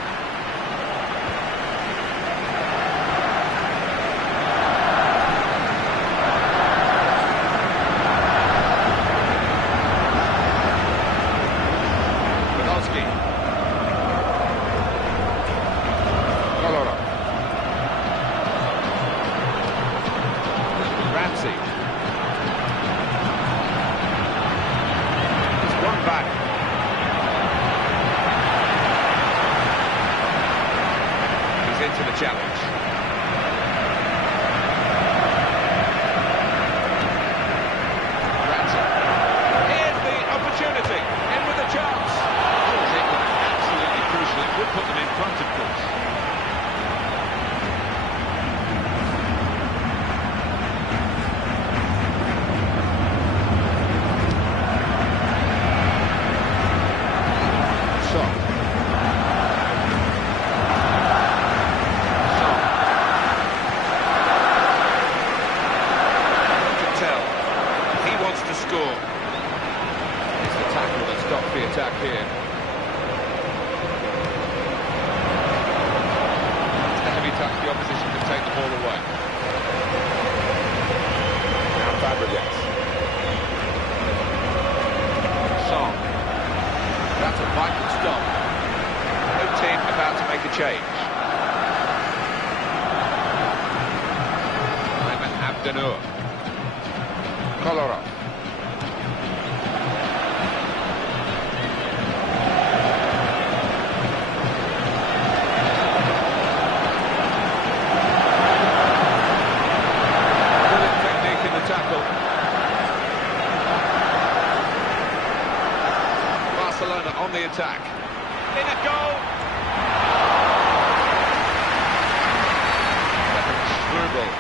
Into the challenge. Ransom. Here's the opportunity. In with a chance. Absolutely crucial. It would put them in front, of course. The attack here. A heavy touch, the opposition can take the ball away. Now Fabregas. Song. That's a vital stop. No team about to make a change. Ayman Abdennour. Kolarov. On the attack. In a goal! Struble.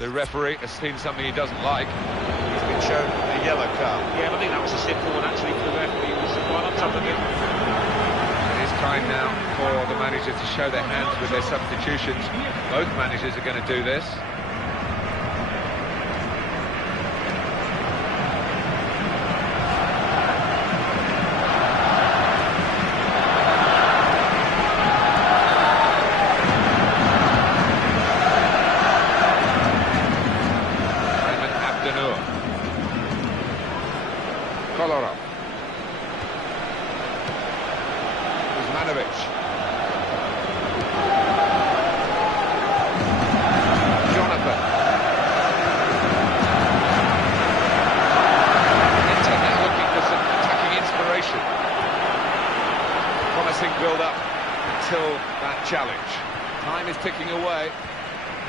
The referee has seen something he doesn't like. He's been shown a yellow card. Yeah, but I think that was a simple one, actually, for the referee. He was right on top of it. It is time now for the managers to show their hands with their substitutions. Both managers are going to do this. Kolarov. Kuzmanovic. Jonathan. Inter now looking for some attacking inspiration. Promising build-up until that challenge. Time is ticking away,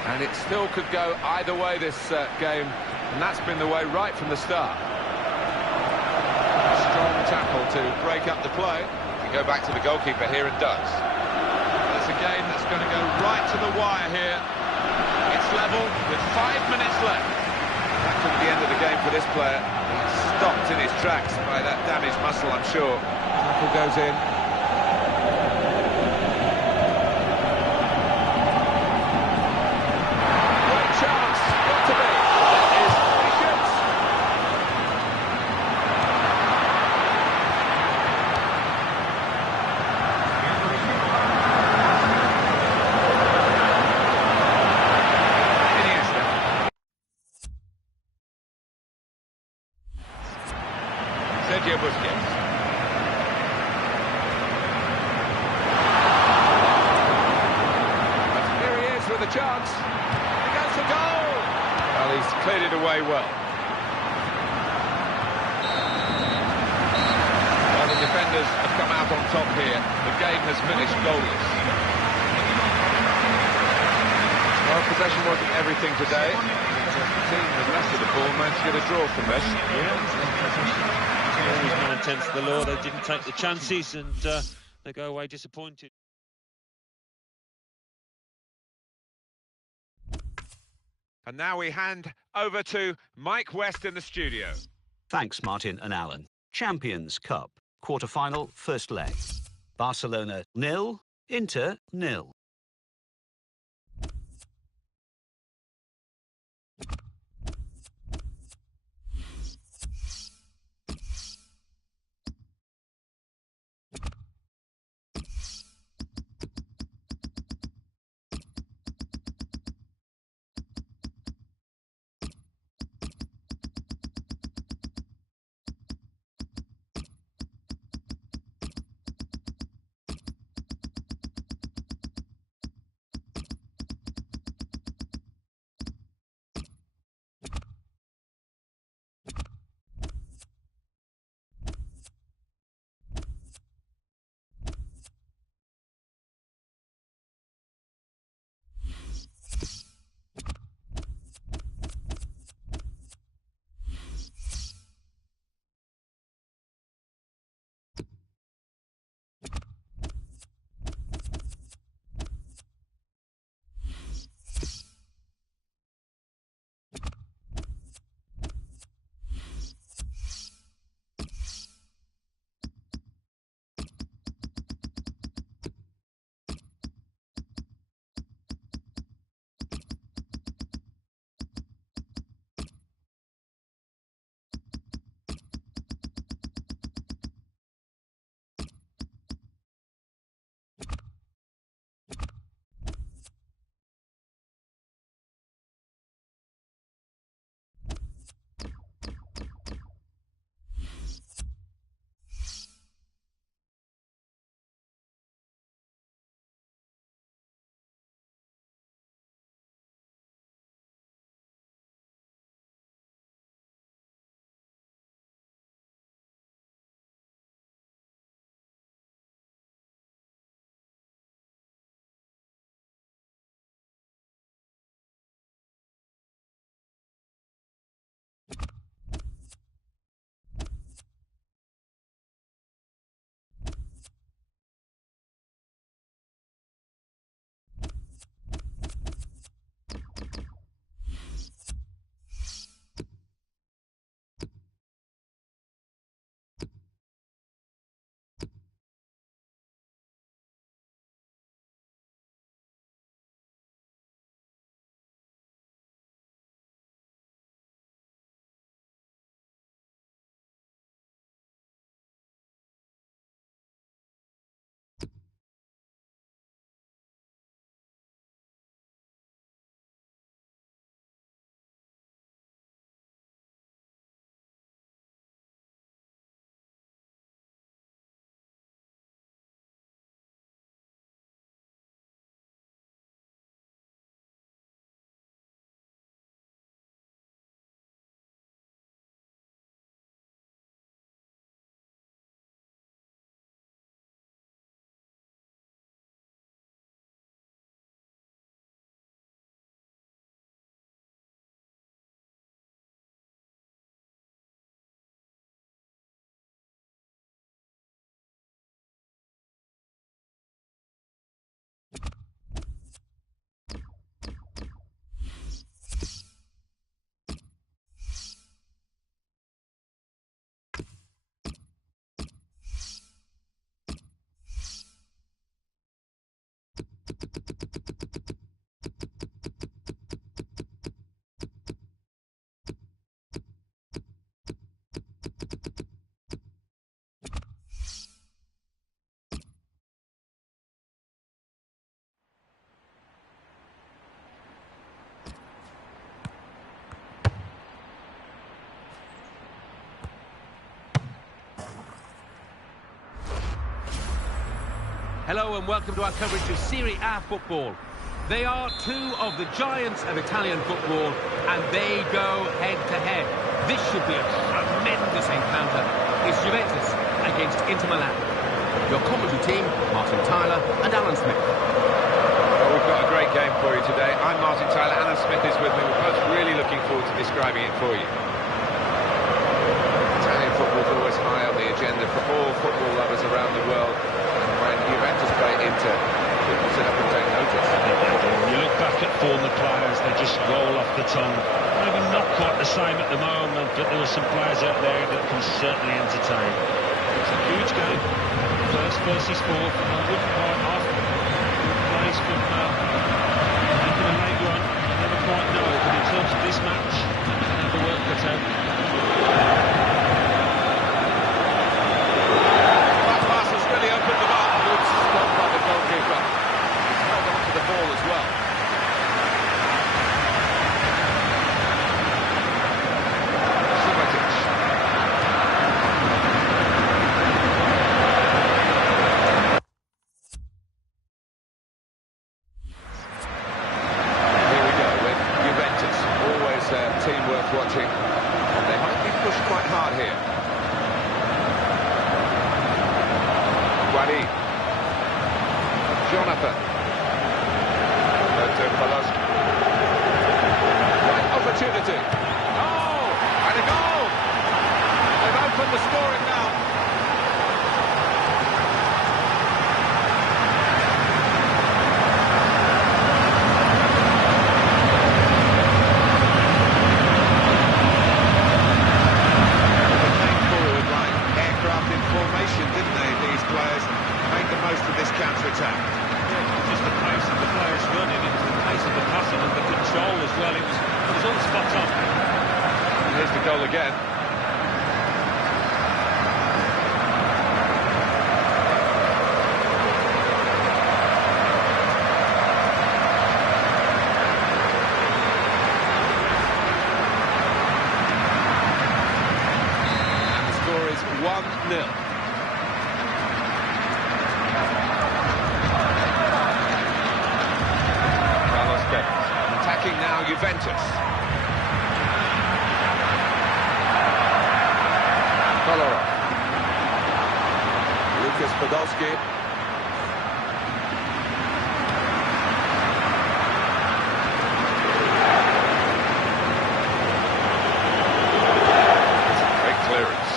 and it still could go either way this game, and that's been the way right from the start. Strong tackle to break up the play. We go back to the goalkeeper here and does. It's a game that's going to go right to the wire here. It's level with 5 minutes left. That could be the end of the game for this player. He's stopped in his tracks by that damaged muscle, I'm sure. Tackle goes in. Great chance, got to be. That is patience. Sergio Busquets. But here he is with a chance. He goes for goal. Well, he's cleared it away well. Well, the defenders have come out on top here. The game has finished goalless. Well, possession wasn't everything today. The team has left the ball, managed to get a draw from this. Always 9/10 the law. They didn't take the chances, and they go away disappointed. And now we hand over to Mike West in the studio. Thanks, Martin and Alan. Champions Cup, quarter-final, first leg. Barcelona 0, Inter 0. Hello and welcome to our coverage of Serie A football. They are two of the giants of Italian football, and they go head-to-head. This should be a tremendous encounter. It's Juventus against Inter Milan. Your commentary team, Martin Tyler and Alan Smith. Well, we've got a great game for you today. I'm Martin Tyler, Alan Smith is with me. We're both really looking forward to describing it for you. Italian football is always high on the agenda for all football lovers around the world. When Juventus play Inter, people sit up and take notice. When you look back at former players, they just roll off the tongue. Maybe not quite the same at the moment, but there are some players out there that can certainly entertain. It's a huge game. First versus fourth, and I wouldn't write off. Good plays from into the late run. You never quite know, but in terms of this match, they have the work cut out. Really opened them up. Good stop by the goalkeeper. Held on to the ball as well. Subotic. Here we go with Juventus. Always a team worth watching. And they might be pushed quite hard here. Jonathan. Right opportunity. Oh, and a goal. They've opened the scoring now. They came forward like aircraft in formation, didn't they, these players? Make the most of this counter-attack. Just the pace of the players running, it was the pace of the passing and the control as well. It was all spot on. Here's the goal again. And the score is 1-0. Attacking now, Juventus. Kolarov. Lucas Podolski. Great clearance.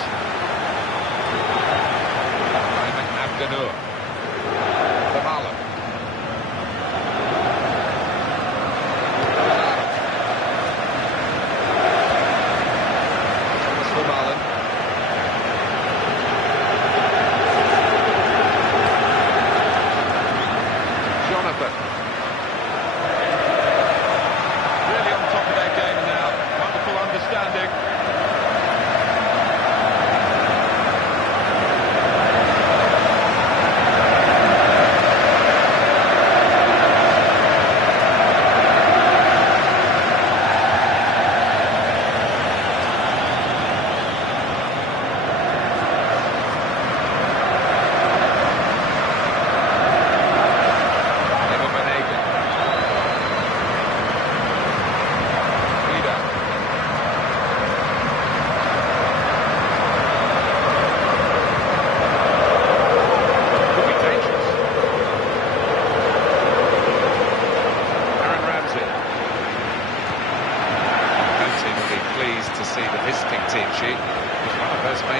Ayman Abdenur. Kamala. Really on top of their game now. Wonderful understanding.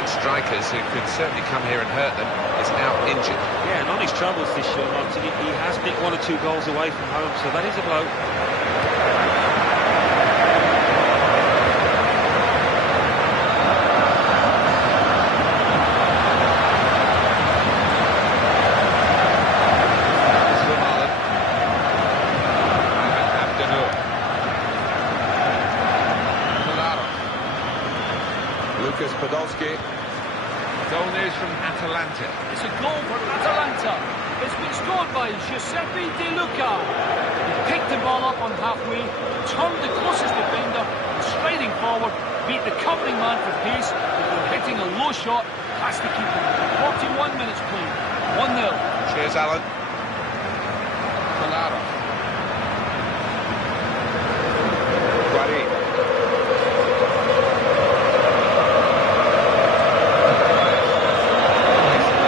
Strikers who could certainly come here and hurt them is now injured. Yeah, and on his troubles this year, Martin, he has nicked 1 or 2 goals away from home, so that is a blow. is from Atalanta. It's a goal for Atalanta. It's been scored by Giuseppe De Luca. He picked the ball up on halfway, turned the closest defender, and striding forward, beat the covering man for pace before hitting a low shot past the keeper. 41 minutes played. 1-0. Cheers, Alan. Colaro. Guarin.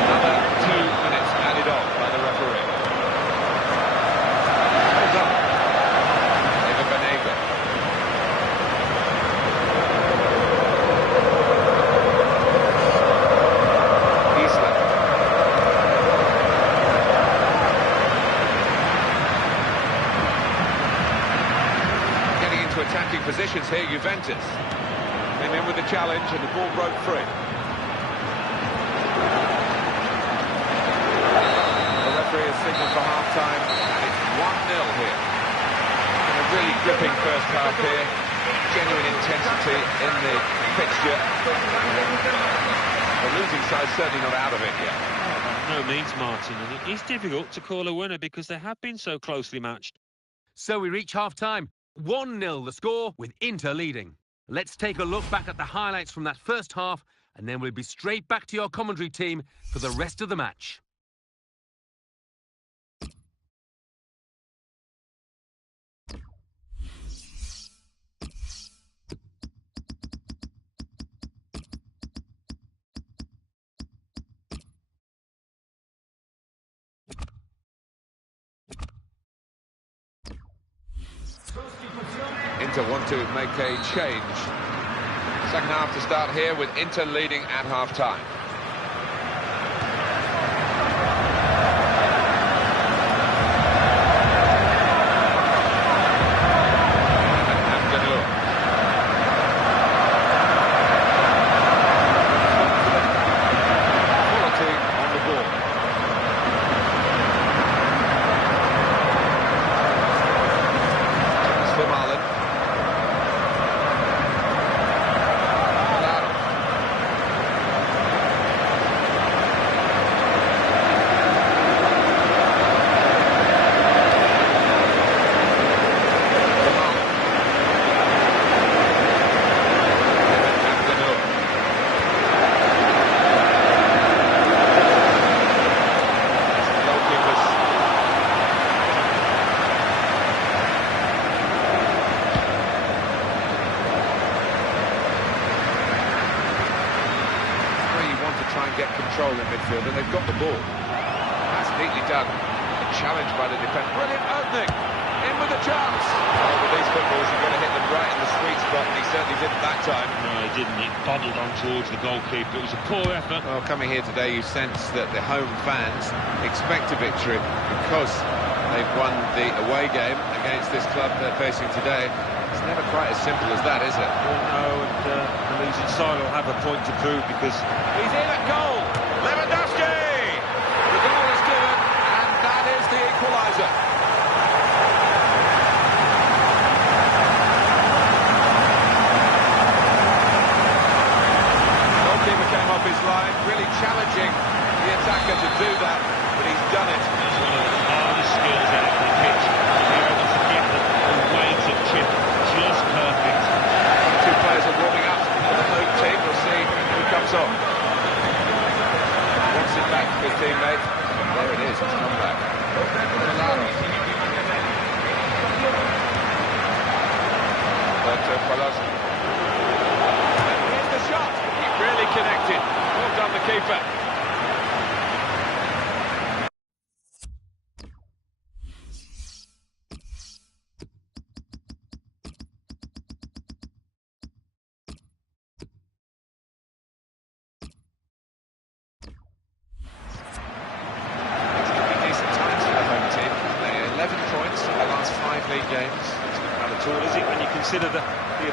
Another 2 minutes added on by the referee. Well done. Eva Banega. Isla. Getting into attacking positions here, Juventus. Came in with the challenge and the ball broke free. The referee has signalled for half-time, and it's 1-0 here. And a really gripping first half here. Genuine intensity in the fixture. The losing side's certainly not out of it yet. No means, Martin, and it is difficult to call a winner because they have been so closely matched. So we reach half-time. 1-0 the score, with Inter leading. Let's take a look back at the highlights from that first half, and then we'll be straight back to your commentary team for the rest of the match. Inter want to make a change. Second half to start here with Inter leading at half-time. Quality on the ball. Slimarlin. Get control in midfield, and they've got the ball. That's neatly done. A challenge by the defence. Brilliant opening. In with a chance. Oh, with these footballs, you've got to hit them right in the sweet spot, and he certainly didn't that time. No, he didn't. He bundled on towards the goalkeeper. It was a poor effort. Well, coming here today, you sense that the home fans expect a victory because they've won the away game against this club they're facing today. It's never quite as simple as that, is it? Well, no, and the losing side will have a point to prove because he's in at goal. Lewandowski! The goal is given, and that is the equaliser. Goalkeeper came off his line, really challenging the attacker to do that, but he's done it. it's one of the hardest skills out on the pitch. You're able to get the weight of chip just perfect. Two players are warming up for the home team. We'll see who comes on. Wants it back to his teammate. There it is, it's come back. Here's the shot. He really connected. Well done, the keeper. League games. It's not bad at all, is it? When you consider the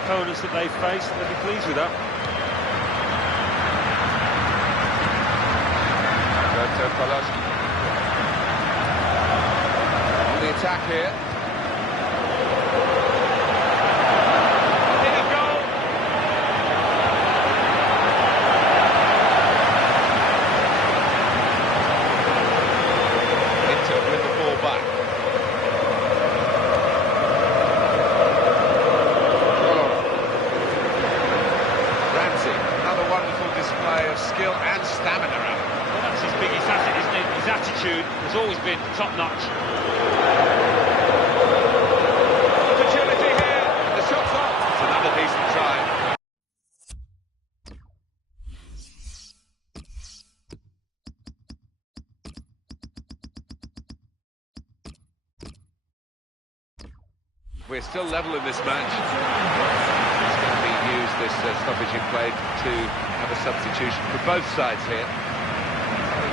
opponents that they've faced, they'll be pleased with that. On the attack here. attitude has always been top-notch. Opportunity here, the shot's off. It's another decent try. We're still level in this match. It's going to be used, this stoppage in play, to have a substitution for both sides here.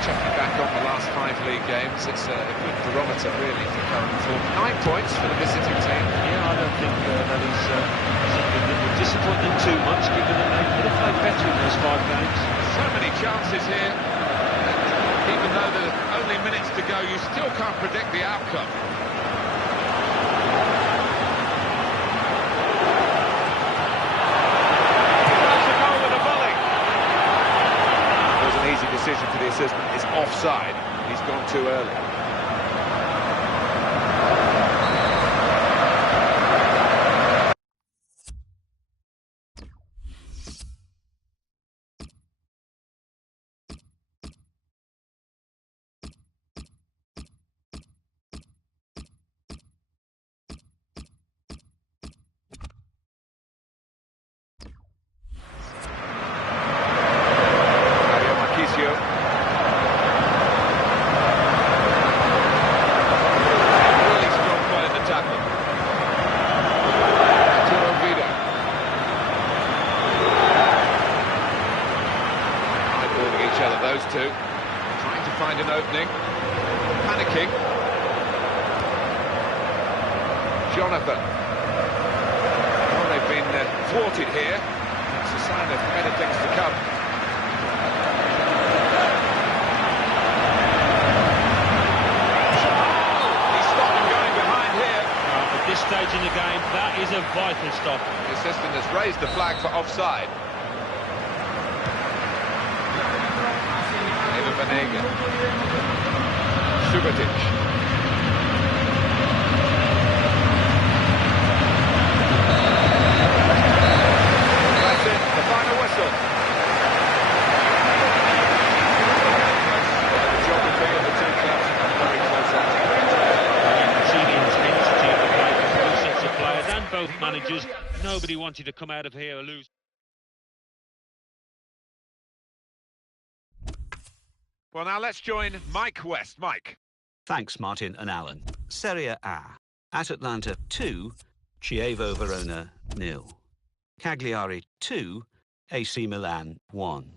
Checking back on the last 5 league games, it's a good barometer really for current form. 9 points for the visiting team. Yeah, I don't think that is something that would disappoint them too much, given that they could have played better in those 5 games. So many chances here. Even though there are only minutes to go, you still can't predict the outcome. Easy decision for the assistant. It's offside. He's gone too early. Those two trying to find an opening, panicking. Jonathan. Well, they've been thwarted here. It's a sign of better things to come. He's stopped him going behind here. At this stage in the game, that is a vital stop. The assistant has raised the flag for offside. Vanega. Subotic. That's it, the final whistle. The geography of the two clubs very close out. You can see the intensity of the play from both sets of players and both managers. Nobody wanted to come out of here and lose. Well, now let's join Mike West. Mike. Thanks, Martin and Alan. Serie A. At Atlanta 2, Chievo Verona 0. Cagliari 2, AC Milan 1.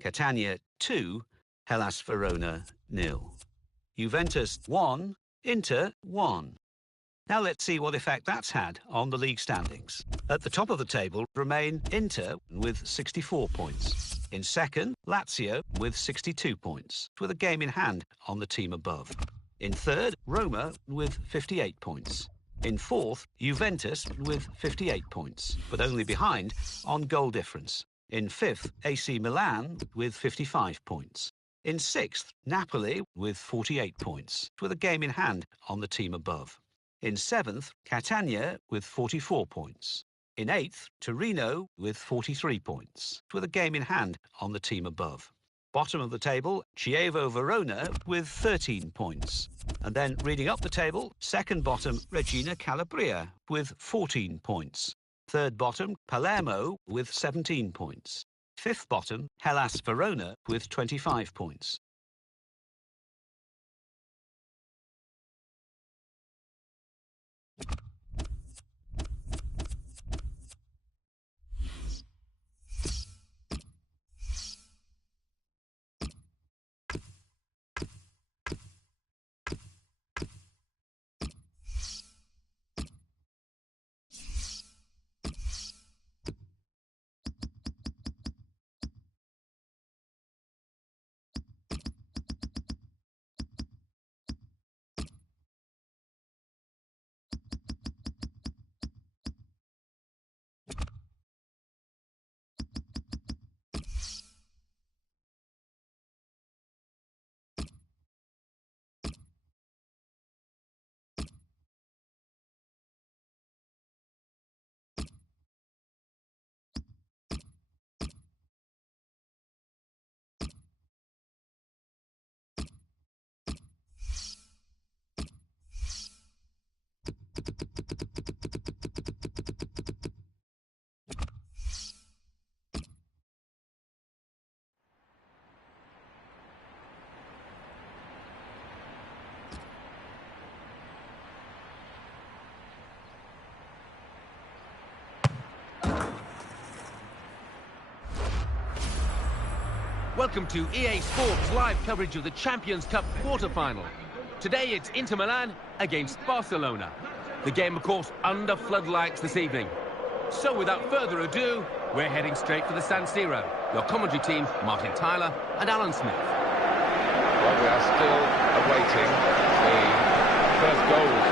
Catania 2, Hellas Verona 0. Juventus 1, Inter 1. Now let's see what effect that's had on the league standings. At the top of the table remain Inter with 64 points. In second, Lazio with 62 points, with a game in hand on the team above. In third, Roma with 58 points. In fourth, Juventus with 58 points, but only behind on goal difference. In fifth, AC Milan with 55 points. In sixth, Napoli with 48 points, with a game in hand on the team above. In seventh, Catania with 44 points. In eighth, Torino with 43 points, with a game in hand on the team above. Bottom of the table, Chievo Verona with 13 points. And then reading up the table, second bottom, Reggina Calabria with 14 points. Third bottom, Palermo with 17 points. Fifth bottom, Hellas Verona with 25 points. Welcome to EA Sports live coverage of the Champions Cup quarter-final. Today it's Inter Milan against Barcelona. The game, of course, under floodlights this evening. So without further ado, we're heading straight for the San Siro. Your commentary team, Martin Tyler and Alan Smith. Well, we are still awaiting the first goals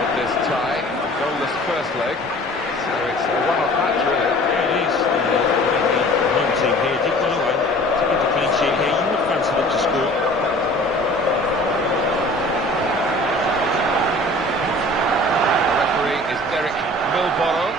of this tie. Goalless first leg. So it's a one-off match, really. Yeah, it is. The home team here did well away. To get the clean sheet here, you would fancy them to score. The referee is Derek Milboro.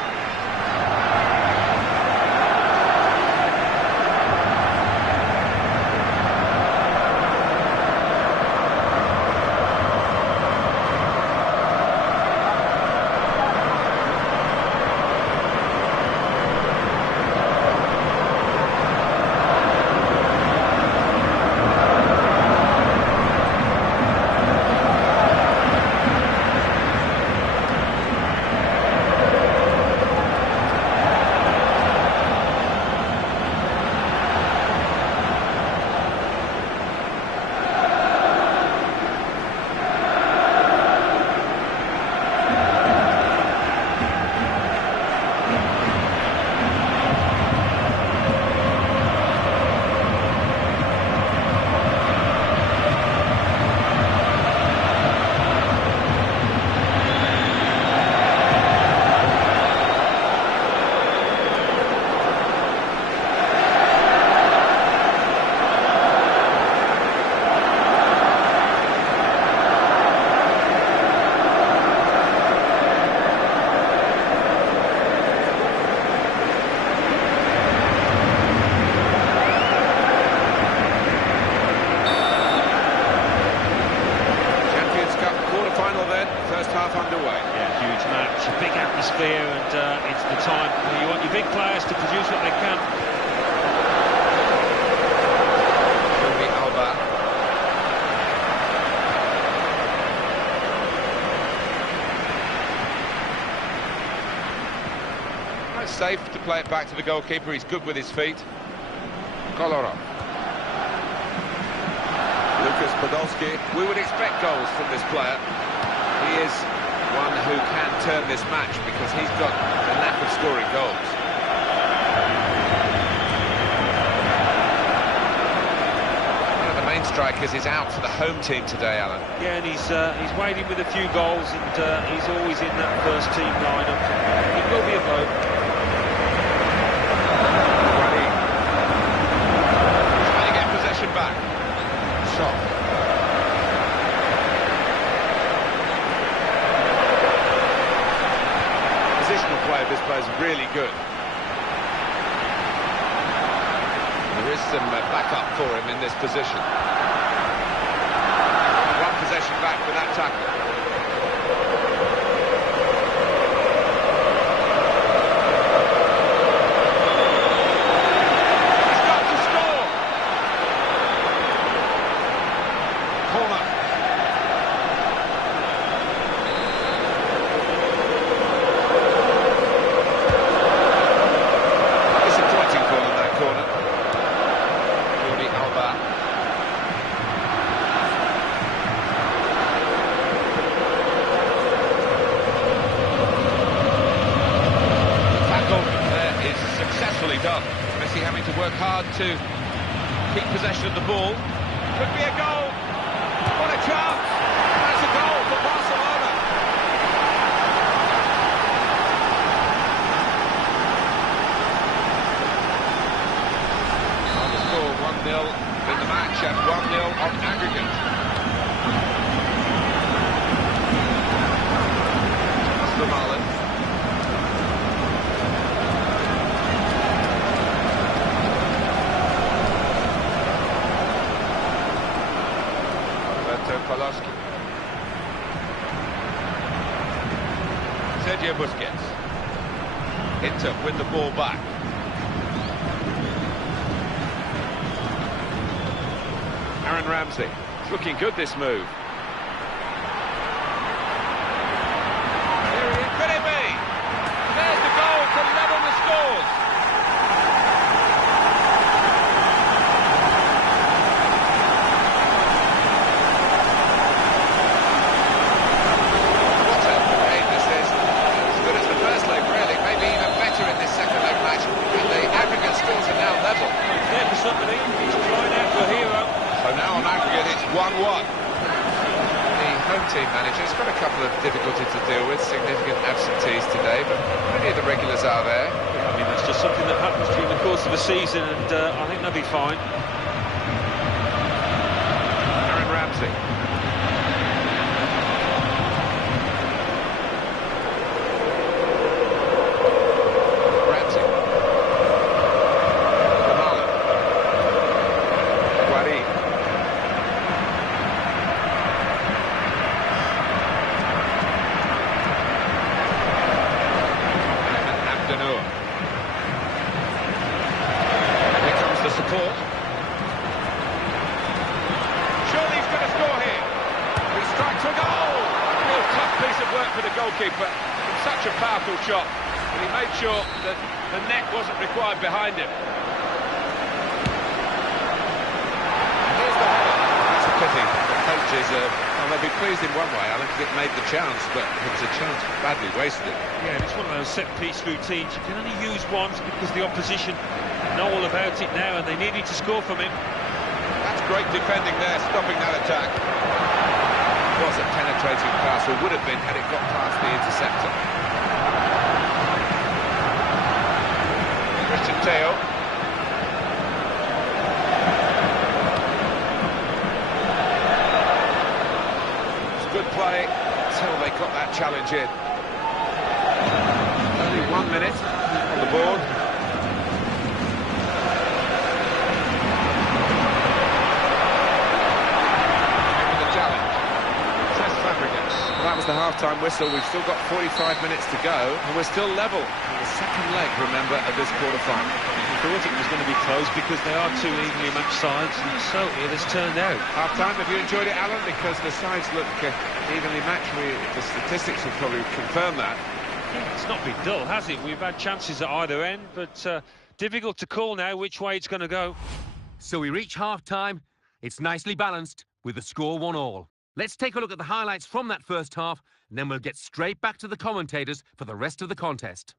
First half underway. Yeah, huge match, a big atmosphere, and it's the time where you want your big players to produce what they can. Jordi Alba. That's safe to play it back to the goalkeeper. He's good with his feet. Kolarov. Lucas Podolski. We would expect goals from this player. He is one who can turn this match because he's got the knack of scoring goals. One of the main strikers is out for the home team today, Alan. Yeah, and he's waiting with a few goals, and he's always in that first team lineup. It will be a blow. He's trying to get possession back. Shot. Positional play of this player is really good. There is some backup for him in this position. One possession back with that tackle. He's got to score! Corner. Disappointing goal in that corner. Jordi Alba. The tackle there is successfully done. Messi having to work hard to keep possession of the ball. Could be a goal. What a chance! That's a goal for Barcelona. On the score, 1-0 in the match and 1-0 on aggregate. That's the Marlin. Roberto Poloski. Sergio Busquets. Inter with the ball back. Aaron Ramsey. It's looking good, this move. Could it be? There's the goal to level the scores. What a game this is. As good as the first leg, really. Maybe even better in this second leg match. And the aggregate scores are now level. There for somebody. He's trying out for a hero. So now on aggregate it's 1-1. The home team manager's got a couple of difficulties to deal with, significant absentees today, but many of the regulars are there. I mean, that's just something that happens during the course of a season, and I think they'll be fine. Aaron Ramsey. Ramsey. Kamala. Guari. Here comes the support. Surely he's going to score here. He strikes a goal. Real tough piece of work for the goalkeeper. From such a powerful shot. But he made sure that the net wasn't required behind him. Here's the header. That's a pity. The coaches, well, they'll be pleased in one way, Alan, because it made the chance, but it was a chance badly wasted. Yeah, it's one of those set-piece routines. You can only use once because the opposition know all about it now, and they needed to score from him. That's great defending there, stopping that attack. It was a penetrating pass, or would have been had it got past the interceptor. Christian Teo. It's good play until they got that challenge in. Only 1 minute on the board. Well, that was the half-time whistle. We've still got 45 minutes to go, and we're still level in the second leg, remember, of this quarter-final. I thought it was going to be close because they are two evenly matched sides, and so it has turned out. Half-time, have you enjoyed it, Alan? Because the sides look evenly matched. The statistics will probably confirm that. Yeah, it's not been dull, has it? We've had chances at either end, but difficult to call now which way it's going to go. So we reach half-time. It's nicely balanced with the score 1-1. Let's take a look at the highlights from that first half, and then we'll get straight back to the commentators for the rest of the contest.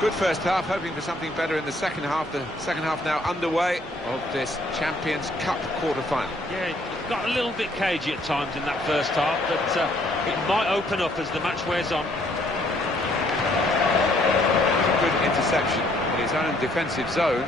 Good first half, hoping for something better in the second half. The second half now underway of this Champions Cup quarter-final. Yeah, it got a little bit cagey at times in that first half, but it might open up as the match wears on. Good interception in his own defensive zone.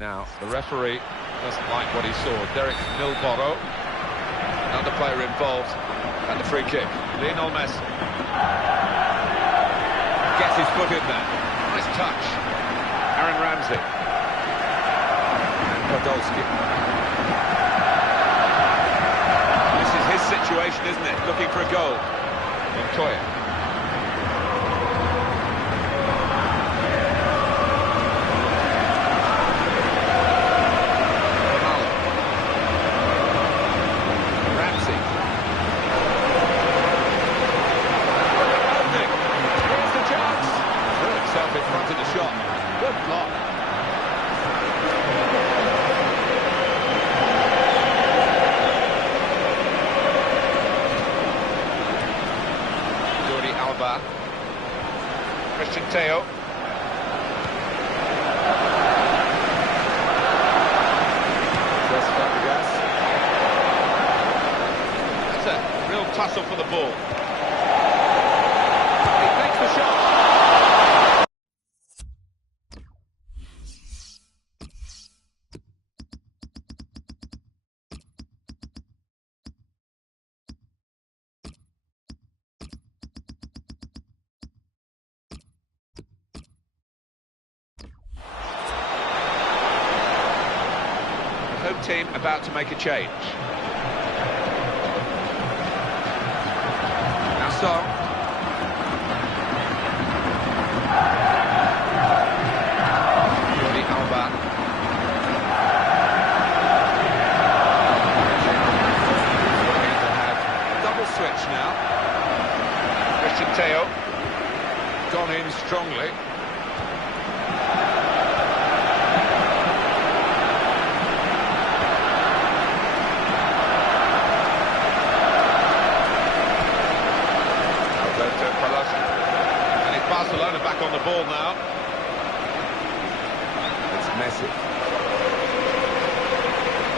Now, the referee doesn't like what he saw. Derek Milboro, another player involved, and the free kick. Lionel Messi gets his foot in there. Nice touch. Aaron Ramsey. And Podolski. This is his situation, isn't it? Looking for a goal. Montoya. In front of the shot. Good block. Jordi Alba. Christian Teo. Just Fabregas. That's a real tussle for the ball. He takes the shot. Home team about to make a change. Now Song. Jordi Alba. Going to have double switch now. Christian Teo. Gone in strongly. And it's Barcelona back on the ball now. It's Messi.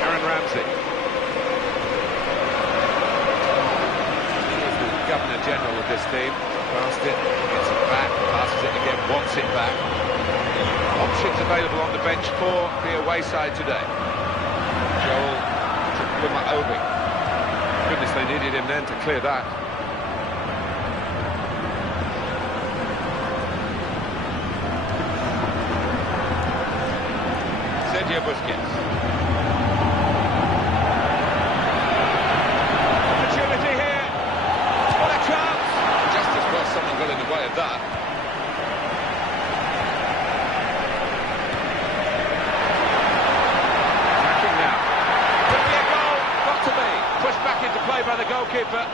Aaron Ramsey. He's the Governor General of this team. Passed it, gets it back, passes it again, wants it back. Options available on the bench for the away side today. Joel Obi. Goodness, they needed him then to clear that. Sergio Busquets. Opportunity here. What a chance! Just as well someone got in the way of that. Attacking now. Could be a goal. Got to be. Pushed back into play by the goalkeeper.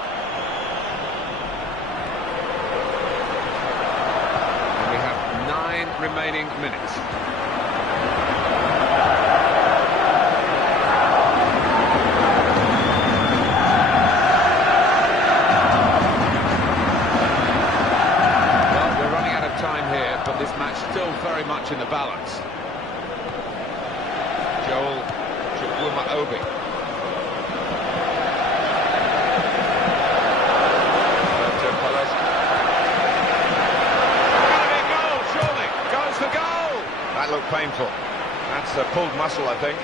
And we have 9 remaining minutes. But this match still very much in the balance. Joel Obi. Gotta be a goal, surely. Goes for goal. That looked painful. That's a pulled muscle, I think.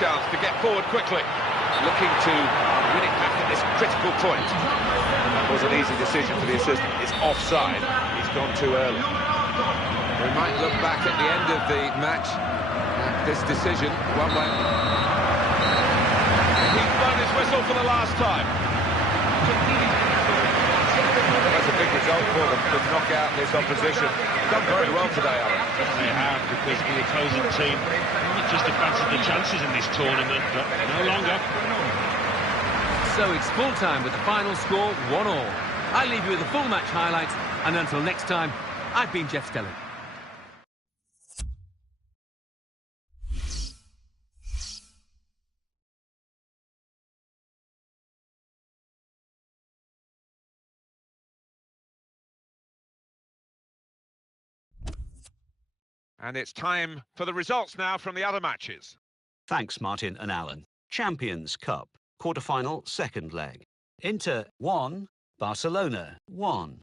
Chance to get forward quickly, looking to win it back at this critical point. That was an easy decision for the assistant. It's offside. He's gone too early. We might look back at the end of the match at this decision one way. He's blown his whistle for the last time. That's a big result for them to knock out this opposition. Done very well today, Alan. They have, because the opposing team just have fancied the chances in this tournament, but no longer. So it's full time with the final score 1-1. I leave you with the full match highlights, and until next time, I've been Jeff Stelling. And it's time for the results now from the other matches. Thanks, Martin and Alan. Champions Cup, quarter-final, second leg. Inter 1, Barcelona 1.